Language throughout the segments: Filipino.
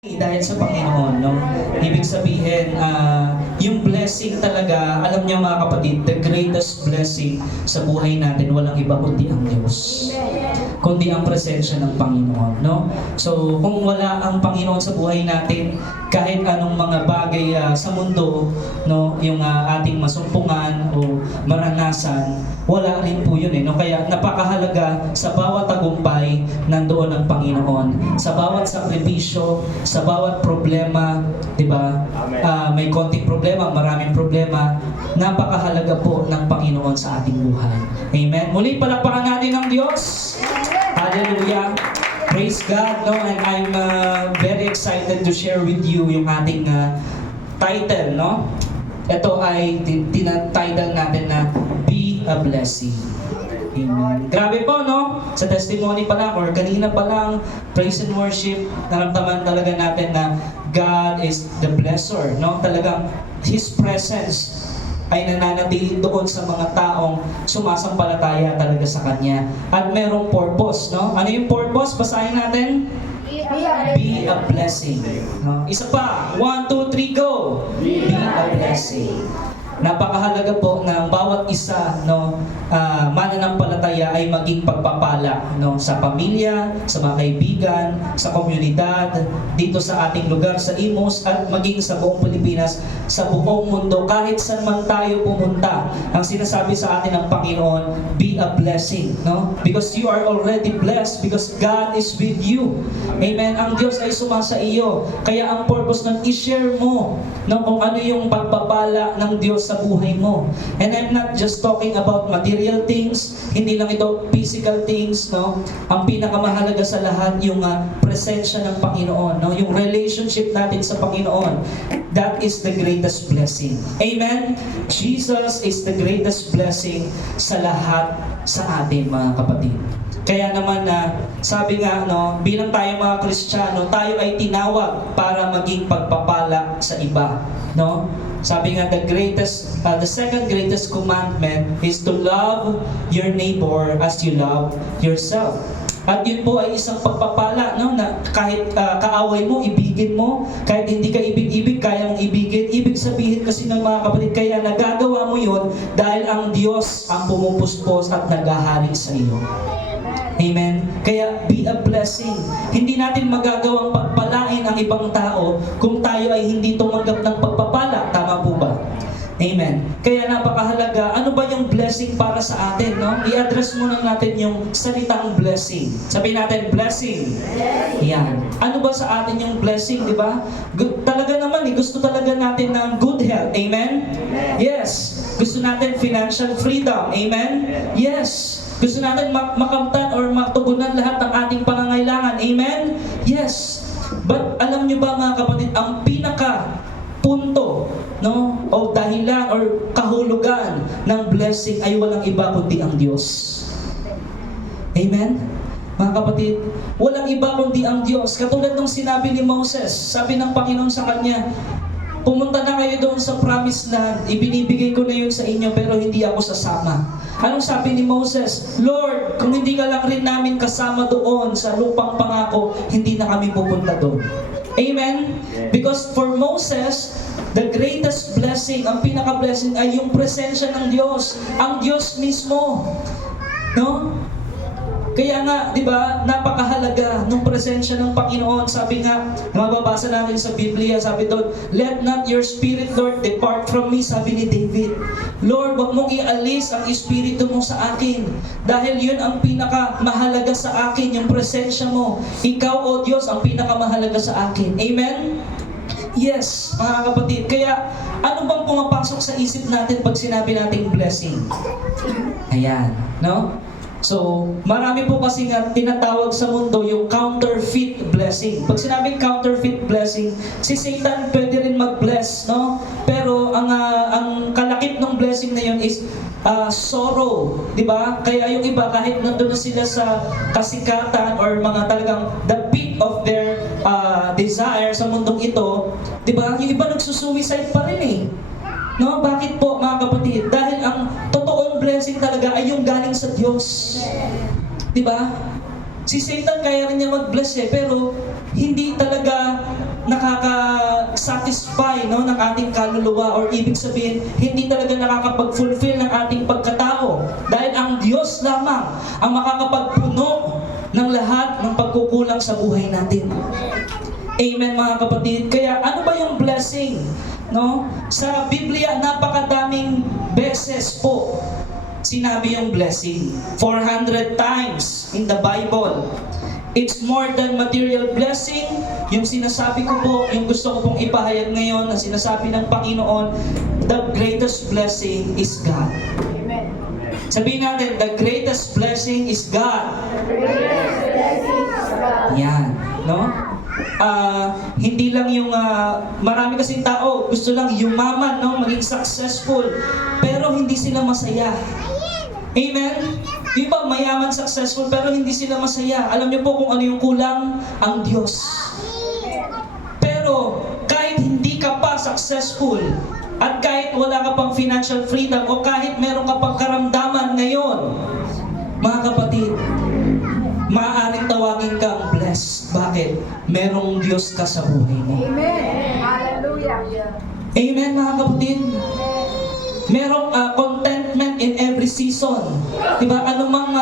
Dahil sa Panginoon, no? Ibig sabihin, yung blessing talaga, alam niyo mga kapatid, the greatest blessing sa buhay natin, walang iba kundi ang Diyos. Kundi ang presensya ng Panginoon, no? So, kung wala ang Panginoon sa buhay natin, kahit anong mga bagay sa mundo, no, yung ating masumpungan o maranasan, wala rin po yun, no? Kaya napakahalaga sa bawat tagumpay, nandoon ang Panginoon. Sa bawat sakripisyo, sa bawat problema, di ba? May konting problema, maraming problema, napakahalaga po ng Panginoon sa ating buhay. Amen. Muli palakpakan natin ang Diyos. Hallelujah. Praise God, no? And I'm very excited to share with you yung ating title, no? Ito ay tinatitle natin na Be a Blessing. Amen. Grabe po, no? Sa testimony pa lang or kanina pa lang, praise and worship, naramdaman talaga natin na God is the blesser, no? Talagang His presence ay nananatili doon sa mga taong sumasampalataya talaga sa Kanya. At merong purpose, no? Ano yung purpose? Basahin natin. Be a blessing. No? Isa pa. 1, 2, 3, go! Be a blessing. Napakahalaga po na bawat isa, no, mananampalataya ay maging pagpapala, no, sa pamilya, sa mga kaibigan, sa komunidad, dito sa ating lugar sa Imus at maging sa buong Pilipinas, sa buong mundo, kahit saan man tayo pumunta. Ang sinasabi sa atin ng Panginoon, be a blessing, no? Because you are already blessed because God is with you. Amen. Ang Diyos ay sumasa iyo. Kaya ang purpose ng i-share mo, no, kung ano yung pagpapala ng Diyos sa buhay mo. And I'm not just talking about material things, hindi lang ito physical things, no? Ang pinakamahalaga sa lahat yung presensya ng Panginoon, no? Yung relationship natin sa Panginoon. That is the greatest blessing. Amen? Jesus is the greatest blessing sa lahat sa atin, mga kapatid. Kaya naman sabi nga, no, bilang tayo mga Kristiyano, tayo ay tinawag para maging pagpapala sa iba, no? Sabi nga, the second greatest commandment is to love your neighbor as you love yourself. At yun po ay isang pagpapala, no, na kahit kaaway mo, ibigin mo, kahit hindi ka ibig-ibig, kaya mong ibigin. Ibig sabihin kasi ng mga kapatid, kaya nagagawa mo yun dahil ang Diyos ang pumupuspos at naghahari sa iyo. Amen? Kaya be a blessing. Hindi natin magagawang pagpalain ang ibang tao kung tayo ay hindi tumanggap ng pagpapala. Tama po ba? Amen. Kaya napakahalaga, ano ba yung blessing para sa atin, no? I-address muna natin yung salitang blessing. Sabihin natin, blessing. Yan. Ano ba sa atin yung blessing, di ba? Talaga naman, gusto talaga natin ng good health. Amen? Yes. Gusto natin financial freedom. Amen? Yes. Gusto natin makamtan or matugunan lahat ng ating pangangailangan. Amen? Yes. But alam nyo ba mga kapatid, ang pinaka punto, no, o dahilan or kahulugan ng blessing ay walang iba kundi ang Diyos. Amen? Mga kapatid, walang iba kundi ang Diyos. Katulad ng sinabi ni Moses, sabi ng Panginoon sa kanya, pumunta na kayo doon sa promised land, ibinibigay ko na yun sa inyo pero hindi ako sasama. Anong sabi ni Moses? Lord, kung hindi ka lang rin namin kasama doon sa lupang pangako, hindi na kami pupunta doon. Amen? Because for Moses, the greatest blessing, ang pinaka-blessing ay yung presensya ng Diyos. Ang Diyos mismo. No? Kaya nga, di ba, napakahalaga ng presensya ng Panginoon. Sabi nga, mababasa natin sa Biblia, sabi doon, let not your spirit, Lord, depart from me, sabi ni David. Lord, wag mong ialis ang espiritu mo sa akin. Dahil yun ang pinakamahalaga sa akin, yung presensya mo. Ikaw, O Diyos, ang pinakamahalaga sa akin. Amen? Yes, mga kapatid. Kaya, ano bang pumapasok sa isip natin pag sinabi nating blessing? Ayan, no? So, marami po kasi nga tinatawag sa mundo yung counterfeit blessing. Pag sinabing counterfeit blessing, si Satan pwede rin mag-bless, no? Pero ang kalakip ng blessing na yun is sorrow, di ba? Kaya yung iba, kahit nandun na sila sa kasikatan or mga talagang the peak of their desire sa mundong ito, di ba? Yung iba nagsusuicide pa rin eh. No, bakit po mga kapatid? Dahil ang totoong blessing talaga ay yung galing sa Diyos. 'Di ba? Si Satan kaya rin niya mag-bless pero hindi talaga nakaka-satisfy, no, ng ating kaluluwa, or ibig sabihin, hindi talaga nakakapag-fulfill ng ating pagkatao. Dahil ang Diyos lamang ang makakapagpuno ng lahat ng pagkukulang sa buhay natin. Amen, mga kapatid. Kaya ano ba yung blessing? No? Sa Biblia, napakadaming beses po sinabi yung blessing. 400 times in the Bible. It's more than material blessing. Yung sinasabi ko po, yung gusto ko pong ipahayag ngayon na sinasabi ng Panginoon, the greatest blessing is God. Amen. Sabihin natin, the greatest blessing is God. The greatest blessing is God. Yan, no? Hindi lang yung marami kasing tao gusto lang yumaman, no, maging successful, pero hindi sila masaya. Amen? Di ba mayaman, successful, pero hindi sila masaya. Alam niyo po kung ano yung kulang? Ang Diyos. Pero kahit hindi ka pa successful, at kahit wala ka pang financial freedom, o kahit meron ka pang karamdaman ngayon, mga kapatid, maaaring tawagin kang blessed. Bakit? Merong Diyos ka sa buhay mo. Amen. Hallelujah. Amen, mga kapatid. Merong contentment in every season. Diba? Anumang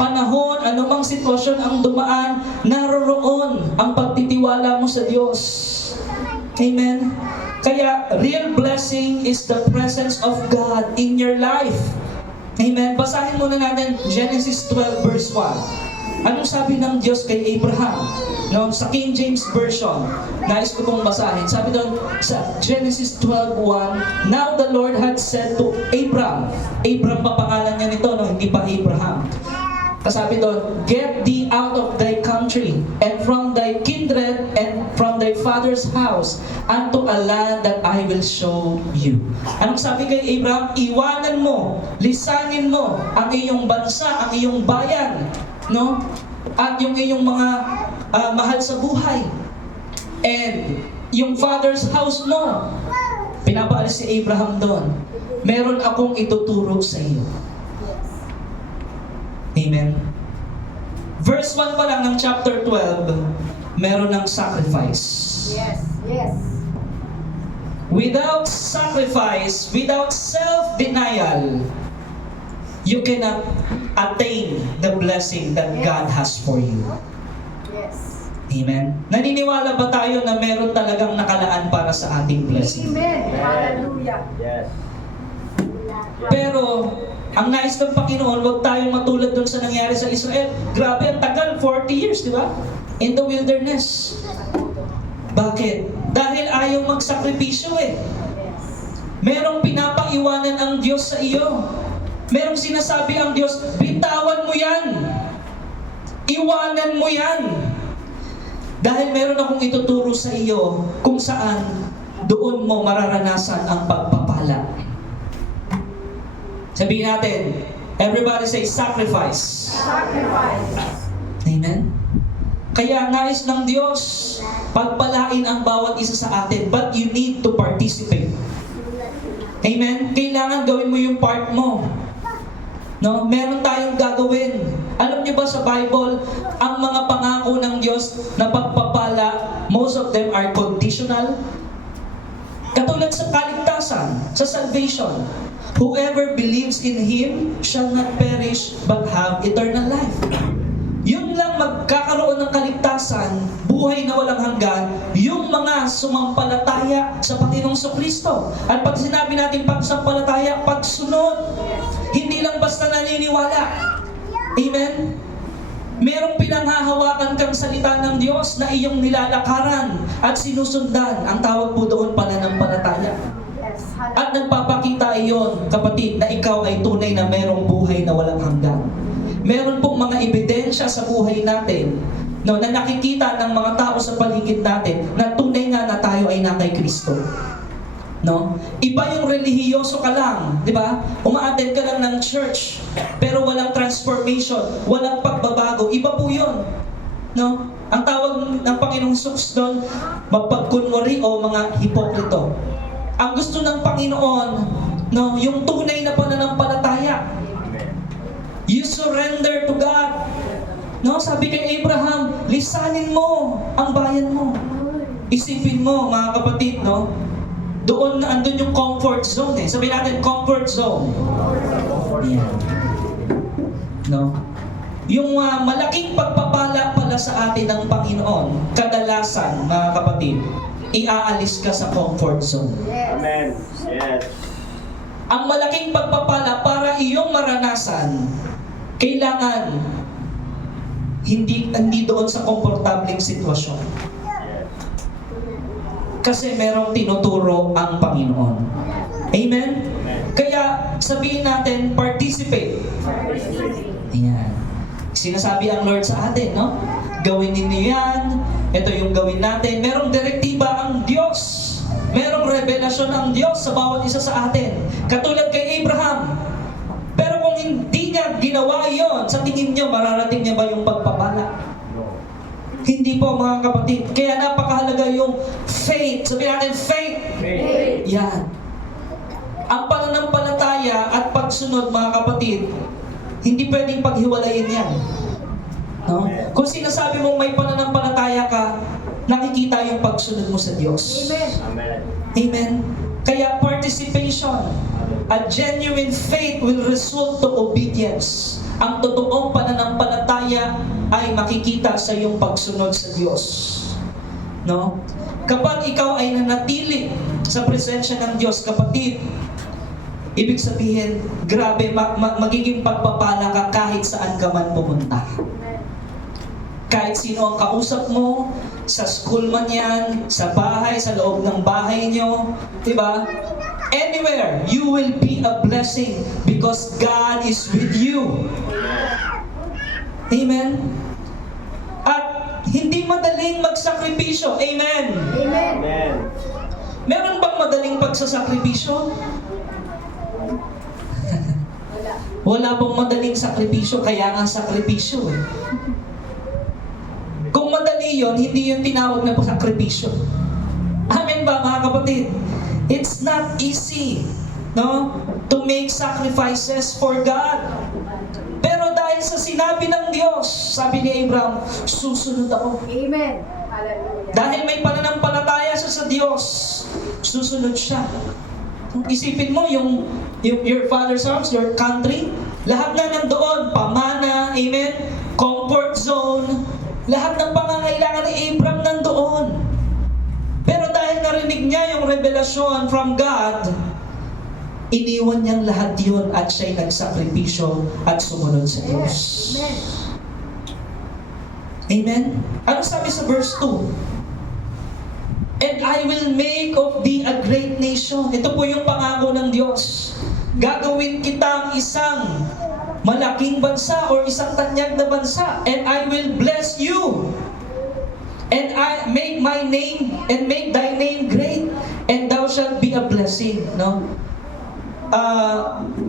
panahon, anumang sitwasyon ang dumaan, naroroon ang pagtitiwala mo sa Diyos. Amen? Kaya, real blessing is the presence of God in your life. Amen? Basahin muna natin Genesis 12 verse 1. Anong sabi ng Diyos kay Abraham? No, sa King James Version, nais ko pong basahin. Sabi doon sa Genesis 12:1, now the Lord had said to Abram, Abram pa pangalan niya nito, no, hindi pa Abraham. Kasabi doon, get thee out of thy country, and from thy kindred, and from thy father's house, unto a land that I will show you. Anong sabi kay Abraham? Iwanan mo, lisanin mo ang iyong bansa, ang iyong bayan, no? At yung iyong mga mahal sa buhay. And yung father's house mo, pinapaalis si Abraham doon. Meron akong ituturo sa iyo. Amen. Verse 1 pa lang ng chapter 12, meron ng sacrifice. Yes. Yes. Without sacrifice, without self-denial, you cannot attain the blessing that God has for you. Yes. Amen? Naniniwala ba tayo na meron talagang nakalaan para sa ating blessing? Amen. Hallelujah. Yes. Pero, ang nais ng Panginoon, huwag tayong matulad dun sa nangyari sa Israel. Grabe, ang tagal, 40 years, di ba? In the wilderness. Bakit? Dahil ayaw magsakripisyo eh. Yes. Merong pinapaiwanan ang Diyos sa iyo. Merong sinasabi ang Diyos, bitawan mo yan. Iwanan mo yan. Dahil meron akong ituturo sa iyo kung saan doon mo mararanasan ang pagpapala. Sabihin natin, everybody say sacrifice. Sacrifice. Amen? Kaya nais ng Diyos, pagpalain ang bawat isa sa atin, but you need to participate. Amen? Kailangan gawin mo yung part mo. No, meron tayong gagawin. Alam niyo ba sa Bible, ang mga pangako ng Diyos na pagpapala, most of them are conditional. Katulad sa kaligtasan, sa salvation. Whoever believes in Him shall not perish but have eternal life. Yun lang magkakaroon ng kaligtasan, buhay na walang hanggan, yung mga sumampalataya sa Panginoong Kristo. At pag sinabi natin pagsampalataya, pagsunod. Hindi lang basta naniniwala. Amen? Merong pinanghahawakan kang salita ng Diyos na iyong nilalakaran at sinusundan. Ang tawag po doon pananampalataya. Yes. At nagpapakita iyon, kapatid, na ikaw ay tunay na merong buhay na walang hanggan. Meron pong mga ebidensya sa buhay natin, no, na nakikita ng mga tao sa paligid natin na tunay nga na tayo ay na kay Kristo. No? Iba yung relihiyoso ka lang, di ba? Uma-attend ka lang ng church, pero walang transformation, walang pagbabago. Iba po yun. No? Ang tawag ng Panginoong Jesus doon, mapagkunwari o mga hipokrito. Ang gusto ng Panginoon, no, yung tunay na pananampalataya. You surrender to God. No, sabi kay Abraham, lisanin mo ang bayan mo. Isipin mo, mga kapatid, no? Doon na andun yung comfort zone eh. Sabihin natin, comfort zone. Yan. No? Yung malaking pagpapala pala sa atin ng Panginoon, kadalasan, mga kapatid, iaalis ka sa comfort zone. Yes. Amen. Yes. Ang malaking pagpapala para iyong maranasan, kailangan hindi doon sa komportableng sitwasyon. Yes. Kasi merong tinuturo ang Panginoon. Amen? Kaya sabihin natin, participate. Ayan. Sinasabi ang Lord sa atin, no? Gawin ninyo yan. Ito yung gawin natin. Merong direktiba ang Diyos. Merong revelasyon ang Diyos sa bawat isa sa atin. Katulad kay Abraham. Pero kung hindi niya ginawa yon, sa tingin niyo, mararating niya ba yung pagpapala? No. Hindi po, mga kapatid. Kaya napakahalaga yung faith. Sabihin natin, faith. Faith. Yan. Ang pananampalataya at pagsunod, mga kapatid, hindi pwedeng paghiwalayin yan. No? Kung sinasabi mong may pananampalataya ka, nakikita yung pagsunod mo sa Diyos. Amen. Amen. Amen? Kaya participation, a genuine faith will result to obedience. Ang totoong pananampalataya ay makikita sa iyong pagsunod sa Diyos. No? Kapag ikaw ay nanatili sa presensya ng Diyos, kapatid, ibig sabihin, grabe, magiging pagpapala ka kahit saan ka man pumunta. Kahit sino ang kausap mo, sa school man yan, sa bahay, sa loob ng bahay nyo, diba? Anywhere, you will be a blessing because God is with you. Amen? At hindi madaling magsakripisyo. Amen? Amen. Amen. Meron bang madaling pagsasakripisyo? Wala. Wala pong madaling sakripisyo, kaya nga sakripisyo eh. Kung madali yon, hindi yung tinawag na sakripisyo. Amen ba, mga kapatid? It's not easy, no? To make sacrifices for God. Pero dahil sa sinabi ng Diyos, sabi ni Abraham, susunod ako. Amen. Hallelujah. Dahil may pananampalataya siya sa Diyos, susunod siya. Isipin mo your father's house, your country, lahat na nandoon, pamana, amen, comfort zone, lahat ng pangangailangan ni Abraham nandoon. Pero dahil narinig niya yung revelasyon from God, iniwan niyang lahat yun at siya'y nagsakripisyo at sumunod sa Diyos. Amen. Amen? Ano sabi sa verse 2? And I will make of thee a great nation. Ito po yung pangako ng Diyos. Gagawin kitang isang malaking bansa or isang tanyag na bansa. And I will bless you. And I make my name and make thy name great. And thou shalt be a blessing. No?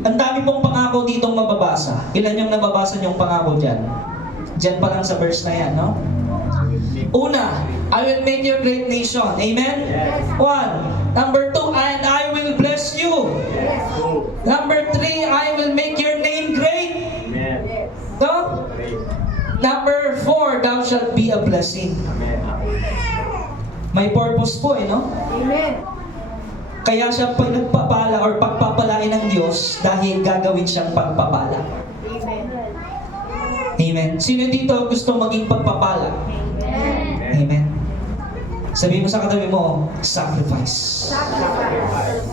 Ang dami pong pangako ditong mababasa. Ilan yung nababasa niyong pangako dyan? Dyan pa lang sa verse na yan, no? Una, I will make you a great nation. Amen? Yes. 1. Number 2, and I will bless you. Yes. Two. Number 3, I will make your name great. Amen. Yes. No? Great. Number 4, thou shalt be a blessing. Amen. May purpose po, no? Amen. Kaya siya pinagpapala or pagpapalain ng Diyos dahil gagawin siyang pagpapala. Amen. Amen. Sino dito gusto maging pagpapala? Amen. Amen. Sabihin mo sa katabi mo, sacrifice. Sacrifice.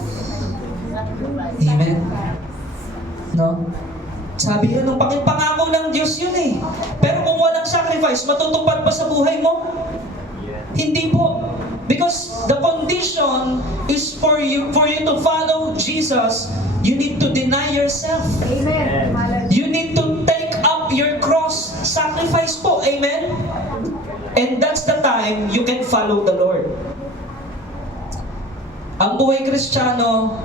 Amen. No? Sabi yun, nung pangako ng Diyos yun eh. Pero kung walang sacrifice, matutupad pa sa buhay mo? Yes. Hindi po. Because the condition is for you to follow Jesus, you need to deny yourself. Amen. Hallelujah. You need to take up your cross. Sacrifice po. Amen? And that's the time you can follow the Lord. Ang buhay Kristiyano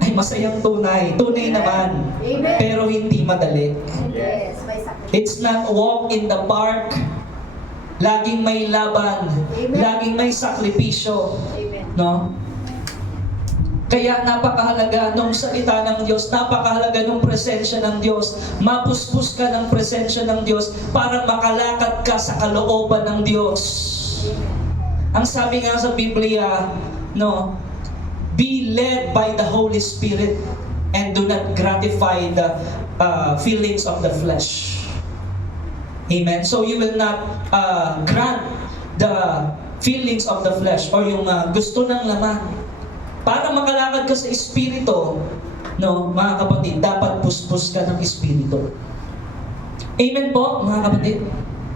ay masayang tunay. Tunay naman. Amen. Pero hindi madali. Yes. May sacrifice. It's not walk in the park. Laging may laban. Amen. Laging may sakripisyo. Amen. No? Kaya napakahalaga nung salita ng Diyos, napakahalaga nung presensya ng Diyos. Mapuspos ka ng presensya ng Diyos para makalakad ka sa kalooban ng Diyos. Ang sabi nga sa Biblia, no, be led by the Holy Spirit and do not gratify the feelings of the flesh. Amen. So you will not grant the feelings of the flesh or yung gusto ng laman. Para makalakad ka sa Espiritu, no, mga kapatid, dapat puspos ka ng Espiritu. Amen po, mga kapatid.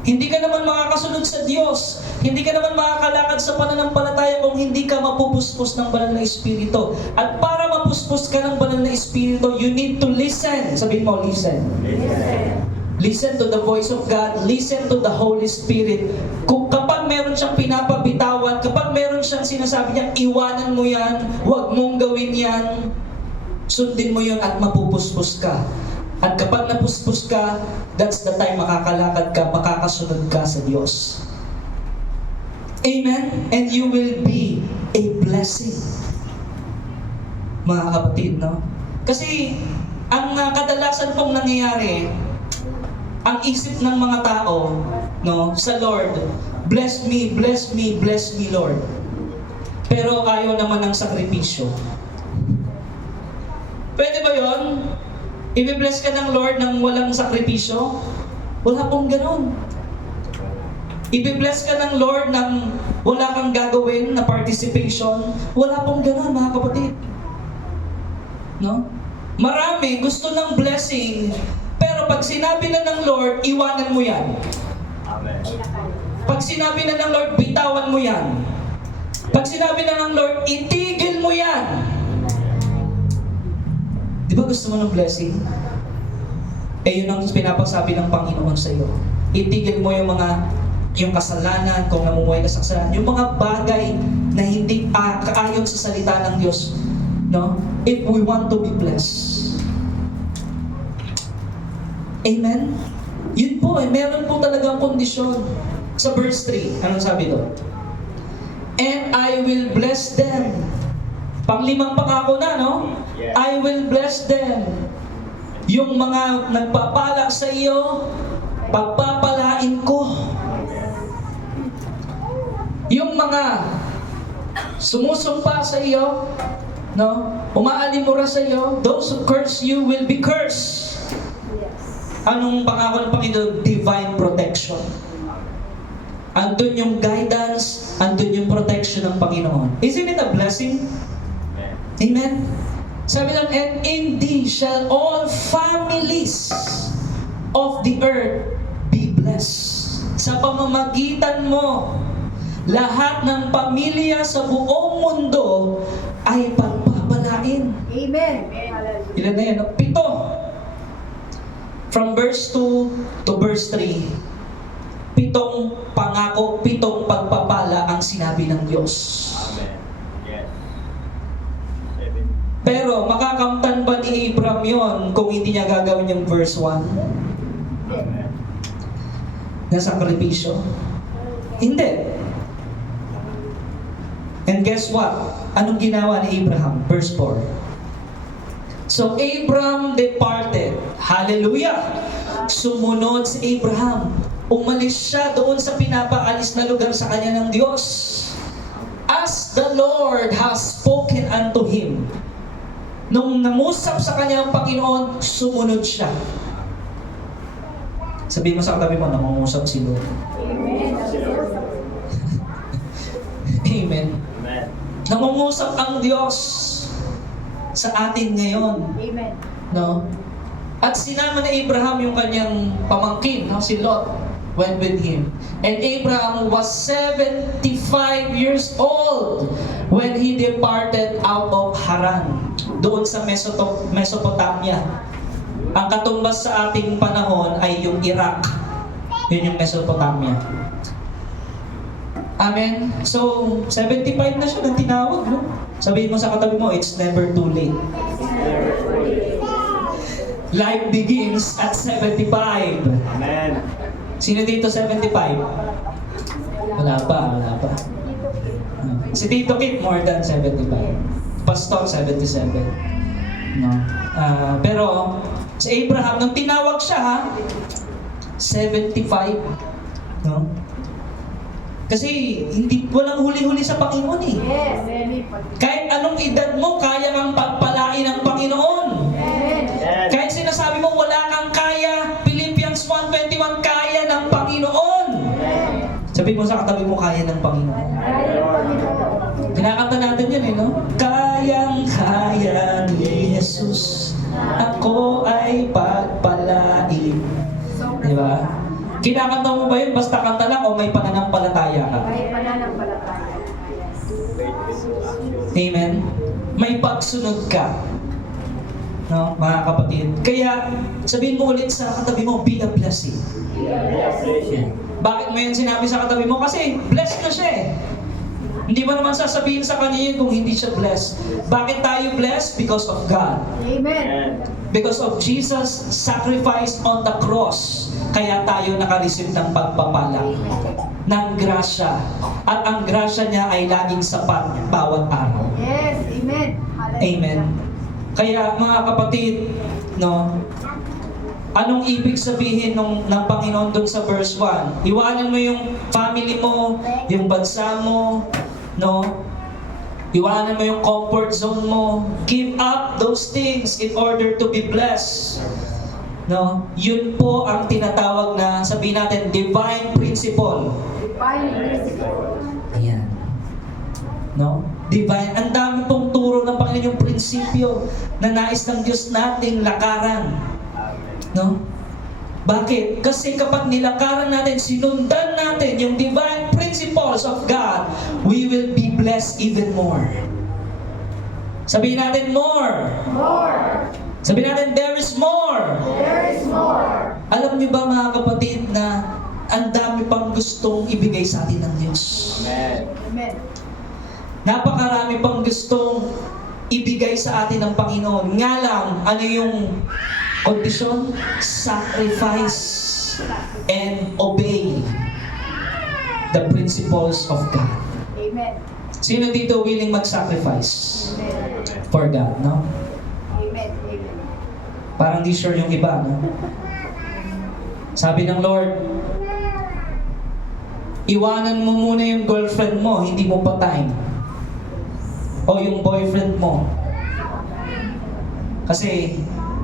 Hindi ka naman makakasunod sa Diyos. Hindi ka naman makakalakad sa pananampalataya kung hindi ka mapupuspos ng banal na Espiritu. At para mapuspos ka ng banal na Espiritu, you need to listen. Sabihin mo, listen. Listen to the voice of God. Listen to the Holy Spirit. Kung kapag meron siyang pinapabitawan, kapag meron siyang sinasabi niya, iwanan mo yan, huwag mong gawin yan, sundin mo yun at mapupuspos ka. At kapag napuspos ka, that's the time makakalakad ka, makakasunod ka sa Diyos. Amen? And you will be a blessing. Mga kapatid, no? Kasi, ang kadalasan pong nangyayari, ang isip ng mga tao, no, sa Lord, bless me, bless me, bless me, Lord. Pero ayaw naman ng sakripisyo. Pwede ba yon? I-bless ka ng Lord ng walang sakripisyo? Wala pong ganun. I-bless ka ng Lord ng wala kang gagawin na participation? Wala pong ganun, mga kapatid. No? Marami gusto ng blessing, pero pag sinabi na ng Lord, iwanan mo yan. Amen. Pag sinabi na ng Lord, bitawan mo yan. Pag sinabi na ng Lord, itigil mo yan. Di ba gusto mo ng blessing? Eh yun ang pinapagsabi ng Panginoon sa iyo. Itigil mo yung kasalanan, kung namumuhay ka sa kasalanan, yung mga bagay na hindi kaayon sa salita ng Diyos. No? If we want to be blessed. Amen? Yun po, meron po talagang kondisyon. Sa verse 3, anong sabi doon? And I will bless them. Panglimang pangako na, no? Yes. I will bless them. Yung mga nagpapala sa iyo, pagpapalain ko. Yung mga sumusumpa sa iyo, no? Umaalimura sa iyo, those who curse you will be cursed. Anong pangako ng Panginoon? Divine protection. Andun yung guidance, andun yung protection ng Panginoon. Isn't it a blessing? Amen? Sabi lang, and in thee shall all families of the earth be blessed. Sa pamamagitan mo, lahat ng pamilya sa buong mundo ay pagpapalain. Amen. Ilan na yan? 7. From verse 2 to verse 3. 7 pangako, 7 pagpapala ang sinabi ng Diyos. Amen. Yes. 7. Pero makakamtan ba ni Abraham yon kung hindi niya gagawin yung verse 1? Amen. Na sakripisyo? Hindi. And guess what? Anong ginawa ni Abraham? Verse 4. So Abraham departed. Hallelujah! Sumunod si Abraham. Umalis siya doon sa pinapaalis na lugar sa kanya ng Diyos. As the Lord has spoken unto him. Nung nangusap sa kanya ang Panginoon, sumunod siya. Sabihin mo sa katabi mo, nangungusap si Lord. Amen. Amen. Amen. Nangungusap ang Diyos sa atin ngayon. Amen. No? At sinama ni Abraham yung kanyang pamangkin, no? Si Lot, went with him. And Abraham was 75 years old when he departed out of Haran, doon sa Mesopotamia. Ang katumbas sa ating panahon ay yung Iraq. Yun yung Mesopotamia. Amen? So, 75 na siya nang tinawag, no? Sabihin mo sa katabi mo, it's never too late. Life begins at 75. Amen. Sino dito 75? Wala pa. Si Tito Kit, more than 75. Pastor, 77. No? Pero, si Abraham, nung tinawag siya, 75. No? Kasi walang huli-huli sa Panginoon eh. Yes. Kahit anong edad mo, kaya kang pagpalain ng Panginoon. Amen. Yes. Kahit sinasabi mo wala kang kaya, Philippians 1:21, kaya ng Panginoon. Sabihin mo sa katabi mo, kaya ng Panginoon. Kaya ng Panginoon. Kinakanta natin yun eh, no? Kayang-kaya ni Jesus, ako ay pagpalain. Di ba? Kinakanta mo ba yun basta kanta lang o may pananampalataya ka? Kahit pananampalataya. Yes. Faith with action. Amen? May pagsunod ka. No, mga kapatid. Kaya, sabihin mo ulit sa katabi mo, be a blessing. Yes. Bakit mo yun sinabi sa katabi mo? Kasi blessed na siya eh. Hindi mo naman sasabihin sa kanya yun kung hindi siya blessed. Bakit tayo blessed? Because of God. Amen. Because of Jesus' sacrifice on the cross. Kaya tayo nakareceive ng pagpapala, ng grasya. At ang grasya niya ay laging sapat bawat araw. Yes. Amen. Hallelujah. Amen. Kaya mga kapatid, no, anong ibig sabihin ng Panginoon doon sa verse 1? Iwanan mo yung family mo, yung bansa mo, no? Iwanan mo yung comfort zone mo. Give up those things in order to be blessed. No? Yun po ang tinatawag na, sabihin natin, divine principle. Divine principle. Ayan. No? Divine. Ang dami pong turo ng Panginoon yung prinsipyo na nais ng Diyos nating lakaran. No? Bakit? Kasi kapag nilakaran natin, sinundan natin yung divine principles of God, we will be blessed even more. Sabihin natin more. More. Sabihin natin there is more. There is more. Alam niyo ba mga kapatid na ang dami pang gustong ibigay sa atin ng Diyos. Amen. Amen. Napakarami pang gustong ibigay sa atin ng Panginoon. Nga lang, ano yung kondisyon? Sacrifice and obey the principles of God. Amen. Sino dito willing mag-sacrifice Amen. for God, no? Amen. Amen. Parang di sure yung iba, no? Sabi ng Lord, iwanan mo muna yung girlfriend mo, hindi mo pa time. O yung boyfriend mo. Kasi,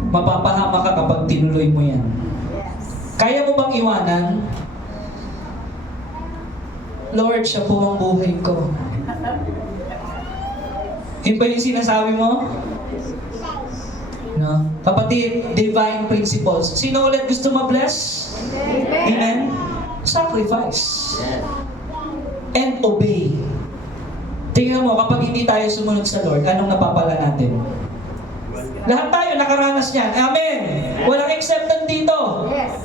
mapapahama ka kapag tinuloy mo yan. Yes. Kaya mo bang iwanan? Lord, siya po ang buhay ko. Yun ba yung sinasabi mo? No? Kapatid, divine principles. Sino ulit gusto ma-bless? Amen. Amen? Sacrifice. Yes. And obey. Tingnan mo, kapag hindi tayo sumunod sa Lord, anong napapala natin? Lahat tayo nakaranas niyan. Amen! Walang exception dito. Yes.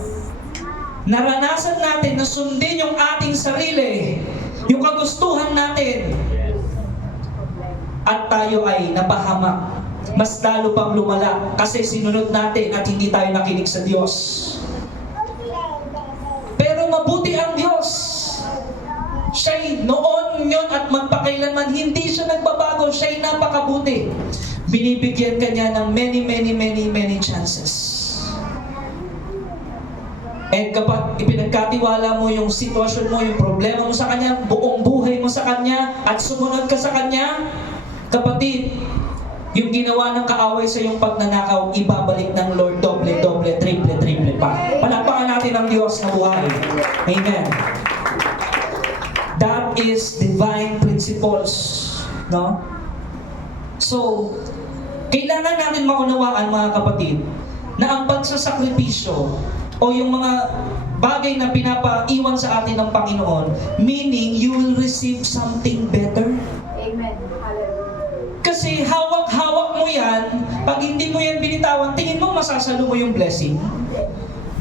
Naranasan natin na sundin yung ating sarili, yung kagustuhan natin, Yes. at tayo ay napahamak. Mas lalo pang lumala kasi sinunod natin at hindi tayo nakinig sa Diyos. Pero mabuti ang Diyos. Siya'y noon, ngayon at magpakailanman, hindi siya nagbabago. Siya'y napakabuti. Binibigyan ka niya ng many chances. And kapag ipinagkatiwala mo yung sitwasyon mo, yung problema mo sa Kanya, buong buhay mo sa Kanya, at sumunod ka sa Kanya, kapatid, yung ginawa ng kaaway sa iyong pagnanakaw, ibabalik ng Lord doble, triple pa. Palakpakan natin ang Diyos na buhay. Amen. That is divine principles. No? So, kailangan natin maunawaan mga kapatid na ang pagsasakripisyo o yung mga bagay na pinapaiwan sa atin ng Panginoon, meaning you will receive something better. Amen. Hallelujah. Kasi hawak-hawak mo yan, pag hindi mo yan binitawan, tingin mo masasalo mo yung blessing?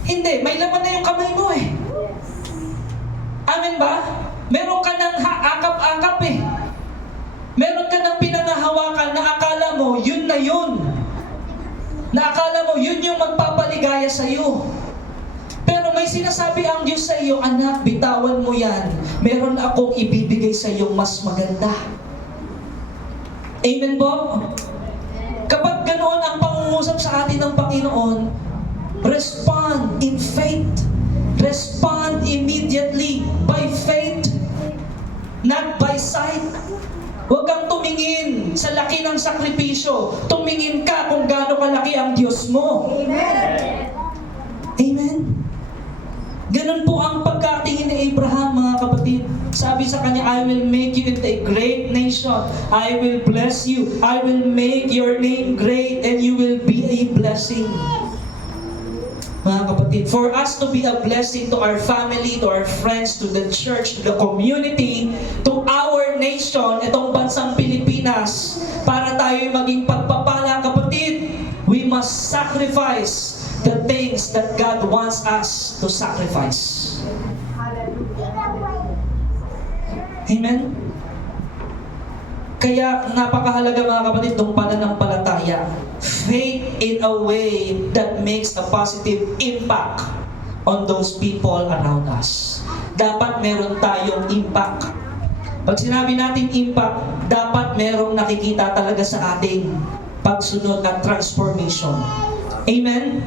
Hindi, may laman na yung kamay mo eh. Yes. Amen ba? Meron ka ng akap-akap eh. Meron ka ng pinangahawakan na akala mo, yun na yun. Na akala mo, yun yung magpapaligaya sa iyo. Pero may sinasabi ang Diyos sa iyo, anak, bitawan mo yan. Meron akong ibibigay sa iyo mas maganda. Amen po? Kapag ganoon ang pangungusap sa atin ng Panginoon, respond in faith. Respond immediately by faith. not by sight. Huwag kang tumingin sa laki ng sakripisyo. Tumingin ka kung gaano kalaki ang Diyos mo. Amen. Amen? Ganun po ang pagkatingin ni Abraham, mga kapatid. Sabi sa kanya, I will make you into a great nation. I will bless you. I will make your name great and you will be a blessing. Mga kapatid, for us to be a blessing to our family, to our friends, to the church, to the community, to our nation, itong bansang Pilipinas, para tayo maging pagpapala, kapatid, we must sacrifice the things that God wants us to sacrifice. Amen? Kaya napakahalaga, mga kapatid, ng pananampalataya. Faith in a way that makes a positive impact on those people around us. Dapat meron tayong impact. Pag sinabi natin impact, dapat merong nakikita talaga sa ating pagsunod at transformation. Amen?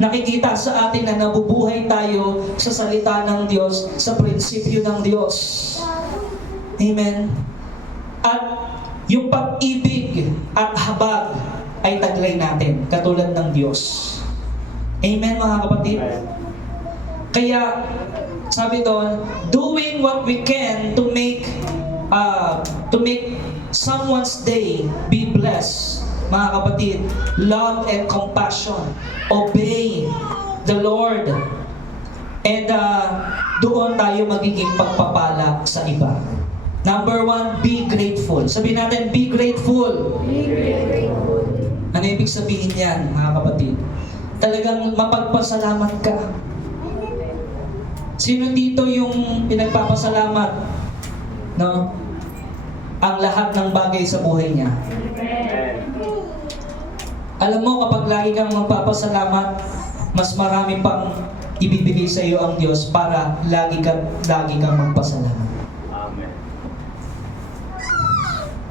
Nakikita sa atin na nabubuhay tayo sa salita ng Diyos, sa prinsipyo ng Diyos. Amen? At yung pag-ibig at habag ay taglay natin, katulad ng Diyos. Amen, mga kapatid? Kaya, sabi doon, doing what we can to make someone's day be blessed. Mga kapatid, love and compassion, obey the Lord, and doon tayo magiging pagpapala sa iba. Number 1, be grateful. Sabihin natin, be grateful. Be grateful. Ano ibig sabihin yan, mga kapatid? Talagang mapagpasalamat ka. Sino dito yung pinagpapasalamat, no? Ang lahat ng bagay sa buhay niya. Alam mo, kapag lagi kang magpapasalamat, mas marami pang ibibigay sa iyo ang Diyos para lagi kang magpasalamat. Amen.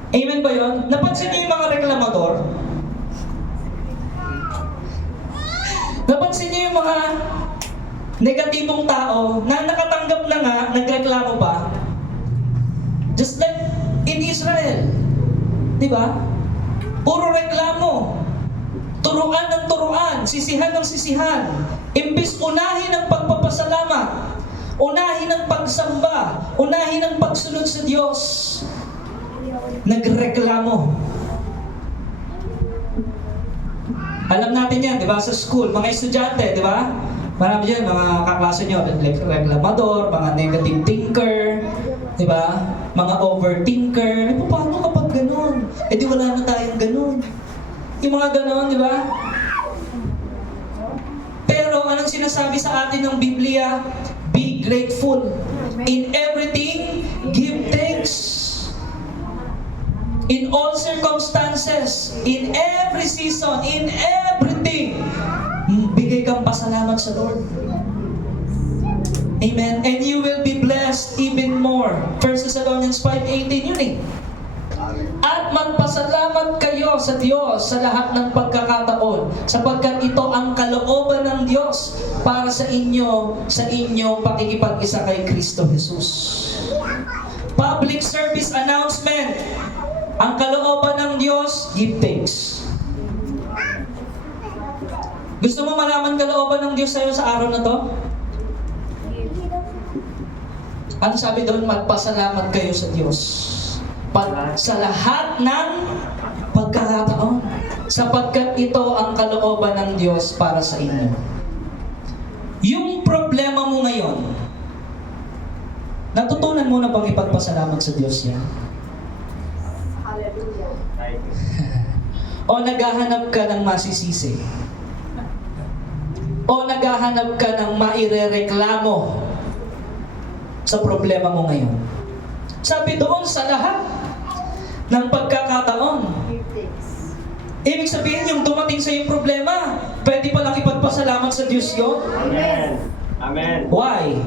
Amen ba yun? Napansin niyo yung mga reklamador? Napansin niyo yung mga negatibong tao na nakatanggap na nga, nagreklamo pa? Just like in Israel. Di ba? Puro reklamo. Turuan ng turuan. Sisihan ng sisihan. Imbis unahin ang pagpapasalamat. Unahin ang pagsamba. Unahin ang pagsunod sa Diyos. Nagreklamo. Alam natin yan, di ba? Sa school, mga estudyante, di ba? Marami dyan, mga kaklase nyo, reklamador, mga negative thinker, di ba? Mga overthinker. Paano kapag ganun? Eh di wala na tayong ganun. Yung mga ganun, di ba? Pero anong sinasabi sa atin ng Biblia? Be grateful. In everything, give thanks. In all circumstances, in every season, in everything, bigay kang pasalamat sa Lord. Amen. And you will be blessed even more. 1 Thessalonians 5:18 yun eh. At magpasalamat kayo sa Diyos sa lahat ng pagkakataon, sapagkat ito ang kalooban ng Diyos para sa inyong pakikipag-isa kay Kristo Jesus. Public service announcement. Ang kalooban ng Diyos, give thanks. Gusto mo malaman kalooban ng Diyos sa'yo sa araw na to? Ano sabi doon? Magpasalamat kayo sa Diyos. Sa lahat ng pagkakataon. Sapagkat ito ang kalooban ng Diyos para sa inyo. Yung problema mo ngayon, natutunan mo na bang ipagpasalamat sa Diyos yan? Hallelujah. O naghahanap ka ng masisisi? O naghahanap ka ng mairereklamo sa problema mo ngayon? Sabi doon, sa lahat ng pagkakataon. Give thanks. Ibig sabihin, yung dumating sa yung problema, pwede palang ipagpasalamat sa Diyos yun? Amen. Amen. Why?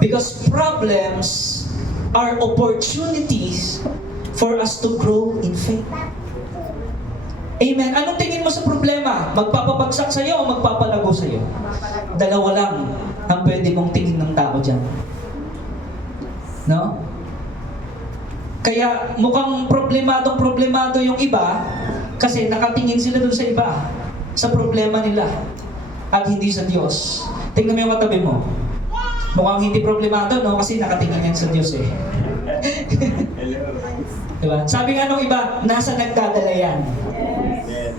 Because problems are opportunities for us to grow in faith. Amen. Anong tingin mo sa problema? Magpapabagsak sa'yo o magpapalago sa'yo? Dalawa lang ang pwede mong tingin ng tao dyan. No? Kaya mukhang problemado yung iba kasi nakatingin sila dun sa iba, sa problema nila at hindi sa Diyos. Tingnan mo yung katabi mo. Mukhang hindi problemado, no? Kasi nakatingin yan sa Diyos eh. Hello. Diba? Sabi nga nung iba, nasa nagdadala yan. Amen.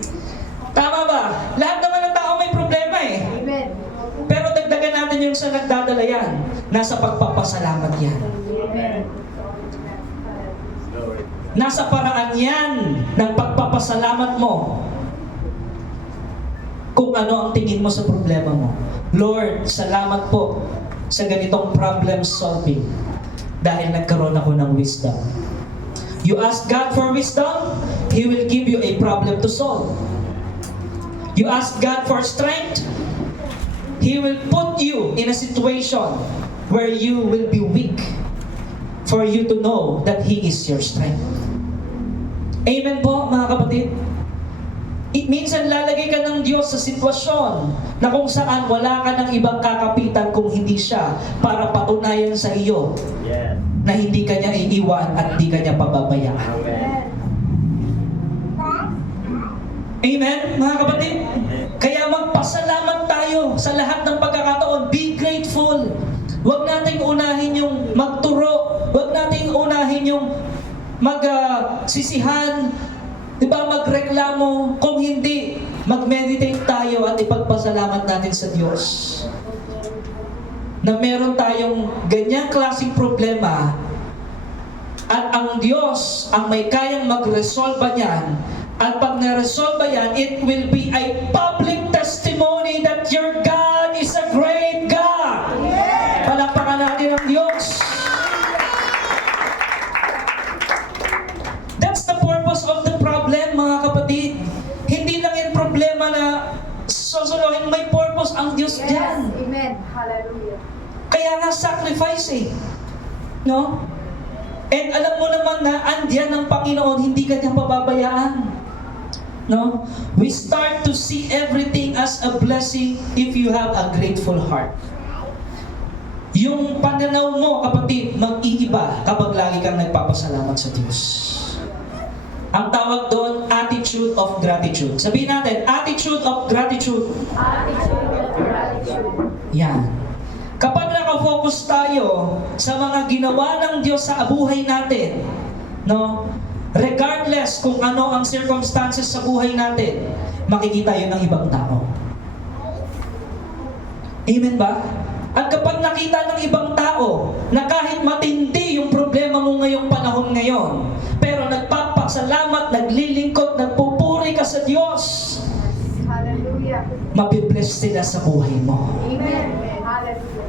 Tama ba? Lahat naman ng tao may problema eh. Amen. Pero dagdagan natin yung sa nagdadala yan. Nasa pagpapasalamat yan. Amen. Lord. Nasa paraan yan ng pagpapasalamat mo kung ano ang tingin mo sa problema mo. Lord, salamat po sa ganitong problem solving dahil nagkaroon ako ng wisdom. You ask God for wisdom, He will give you a problem to solve. You ask God for strength, He will put you in a situation where you will be weak for you to know that He is your strength. Amen po, mga kapatid. Minsan lalagay ka ng Diyos sa sitwasyon na kung saan wala ka ng ibang kakapitan kung hindi siya para patunayan sa iyo Yes. na hindi ka niya iiwan at hindi ka niya pababayaan. Amen. Amen, mga kapatid? Kaya magpasalamat tayo sa lahat ng pagkakataon. Be grateful. Huwag nating unahin yung magturo. Huwag nating unahin yung magsisihan. Diba, magreklamo. Kung hindi, mag-meditate tayo at ipagpasalamat natin sa Diyos na meron tayong ganyang klaseng problema at ang Diyos ang may kayang mag-resolve niyan. At pag na-resolve yan, it will be a public testimony that your God is a great God. Palakpakan natin ang Diyos. That's the purpose of the problem, mga kapatid. Hindi lang yung problema na susuluhin, may purpose ang Diyos Yes. dyan. Amen. Hallelujah. Kaya nga sacrifice eh. No? And alam mo naman na andiyan ng Panginoon, hindi ka niyang pababayaan. No? We start to see everything as a blessing if you have a grateful heart. Yung pananaw mo, kapatid, mag-iiba kapag lagi kang nagpapasalamat sa Diyos. Ang tawag doon, attitude of gratitude. Sabihin natin, attitude of gratitude. Attitude of gratitude. Yan. Kapag nakafocus tayo sa mga ginawa ng Diyos sa buhay natin, no? Regardless kung ano ang circumstances sa buhay natin, makikita yun ng ibang tao. Amen ba? At kapag nakita ng ibang tao na kahit matindi yung problema mo ngayong panahon ngayon, pero nagpapasalamat, naglilingkod, nagpupuri ka sa Diyos, Hallelujah. mabibless sila sa buhay mo. Amen. Hallelujah.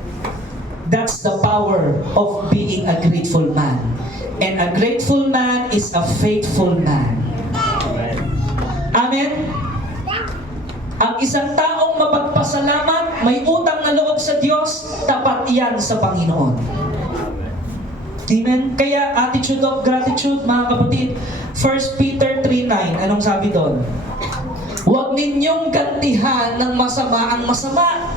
That's the power of being a grateful man. And a grateful man is a faithful man. Amen. Amen? Ang isang taong mapagpasalamat, may utang na loob sa Diyos, tapat iyan sa Panginoon. Amen. Amen? Kaya attitude of gratitude, mga kapatid, 1 Peter 3:9, anong sabi doon? Huwag ninyong gantihan ng masama ang masama.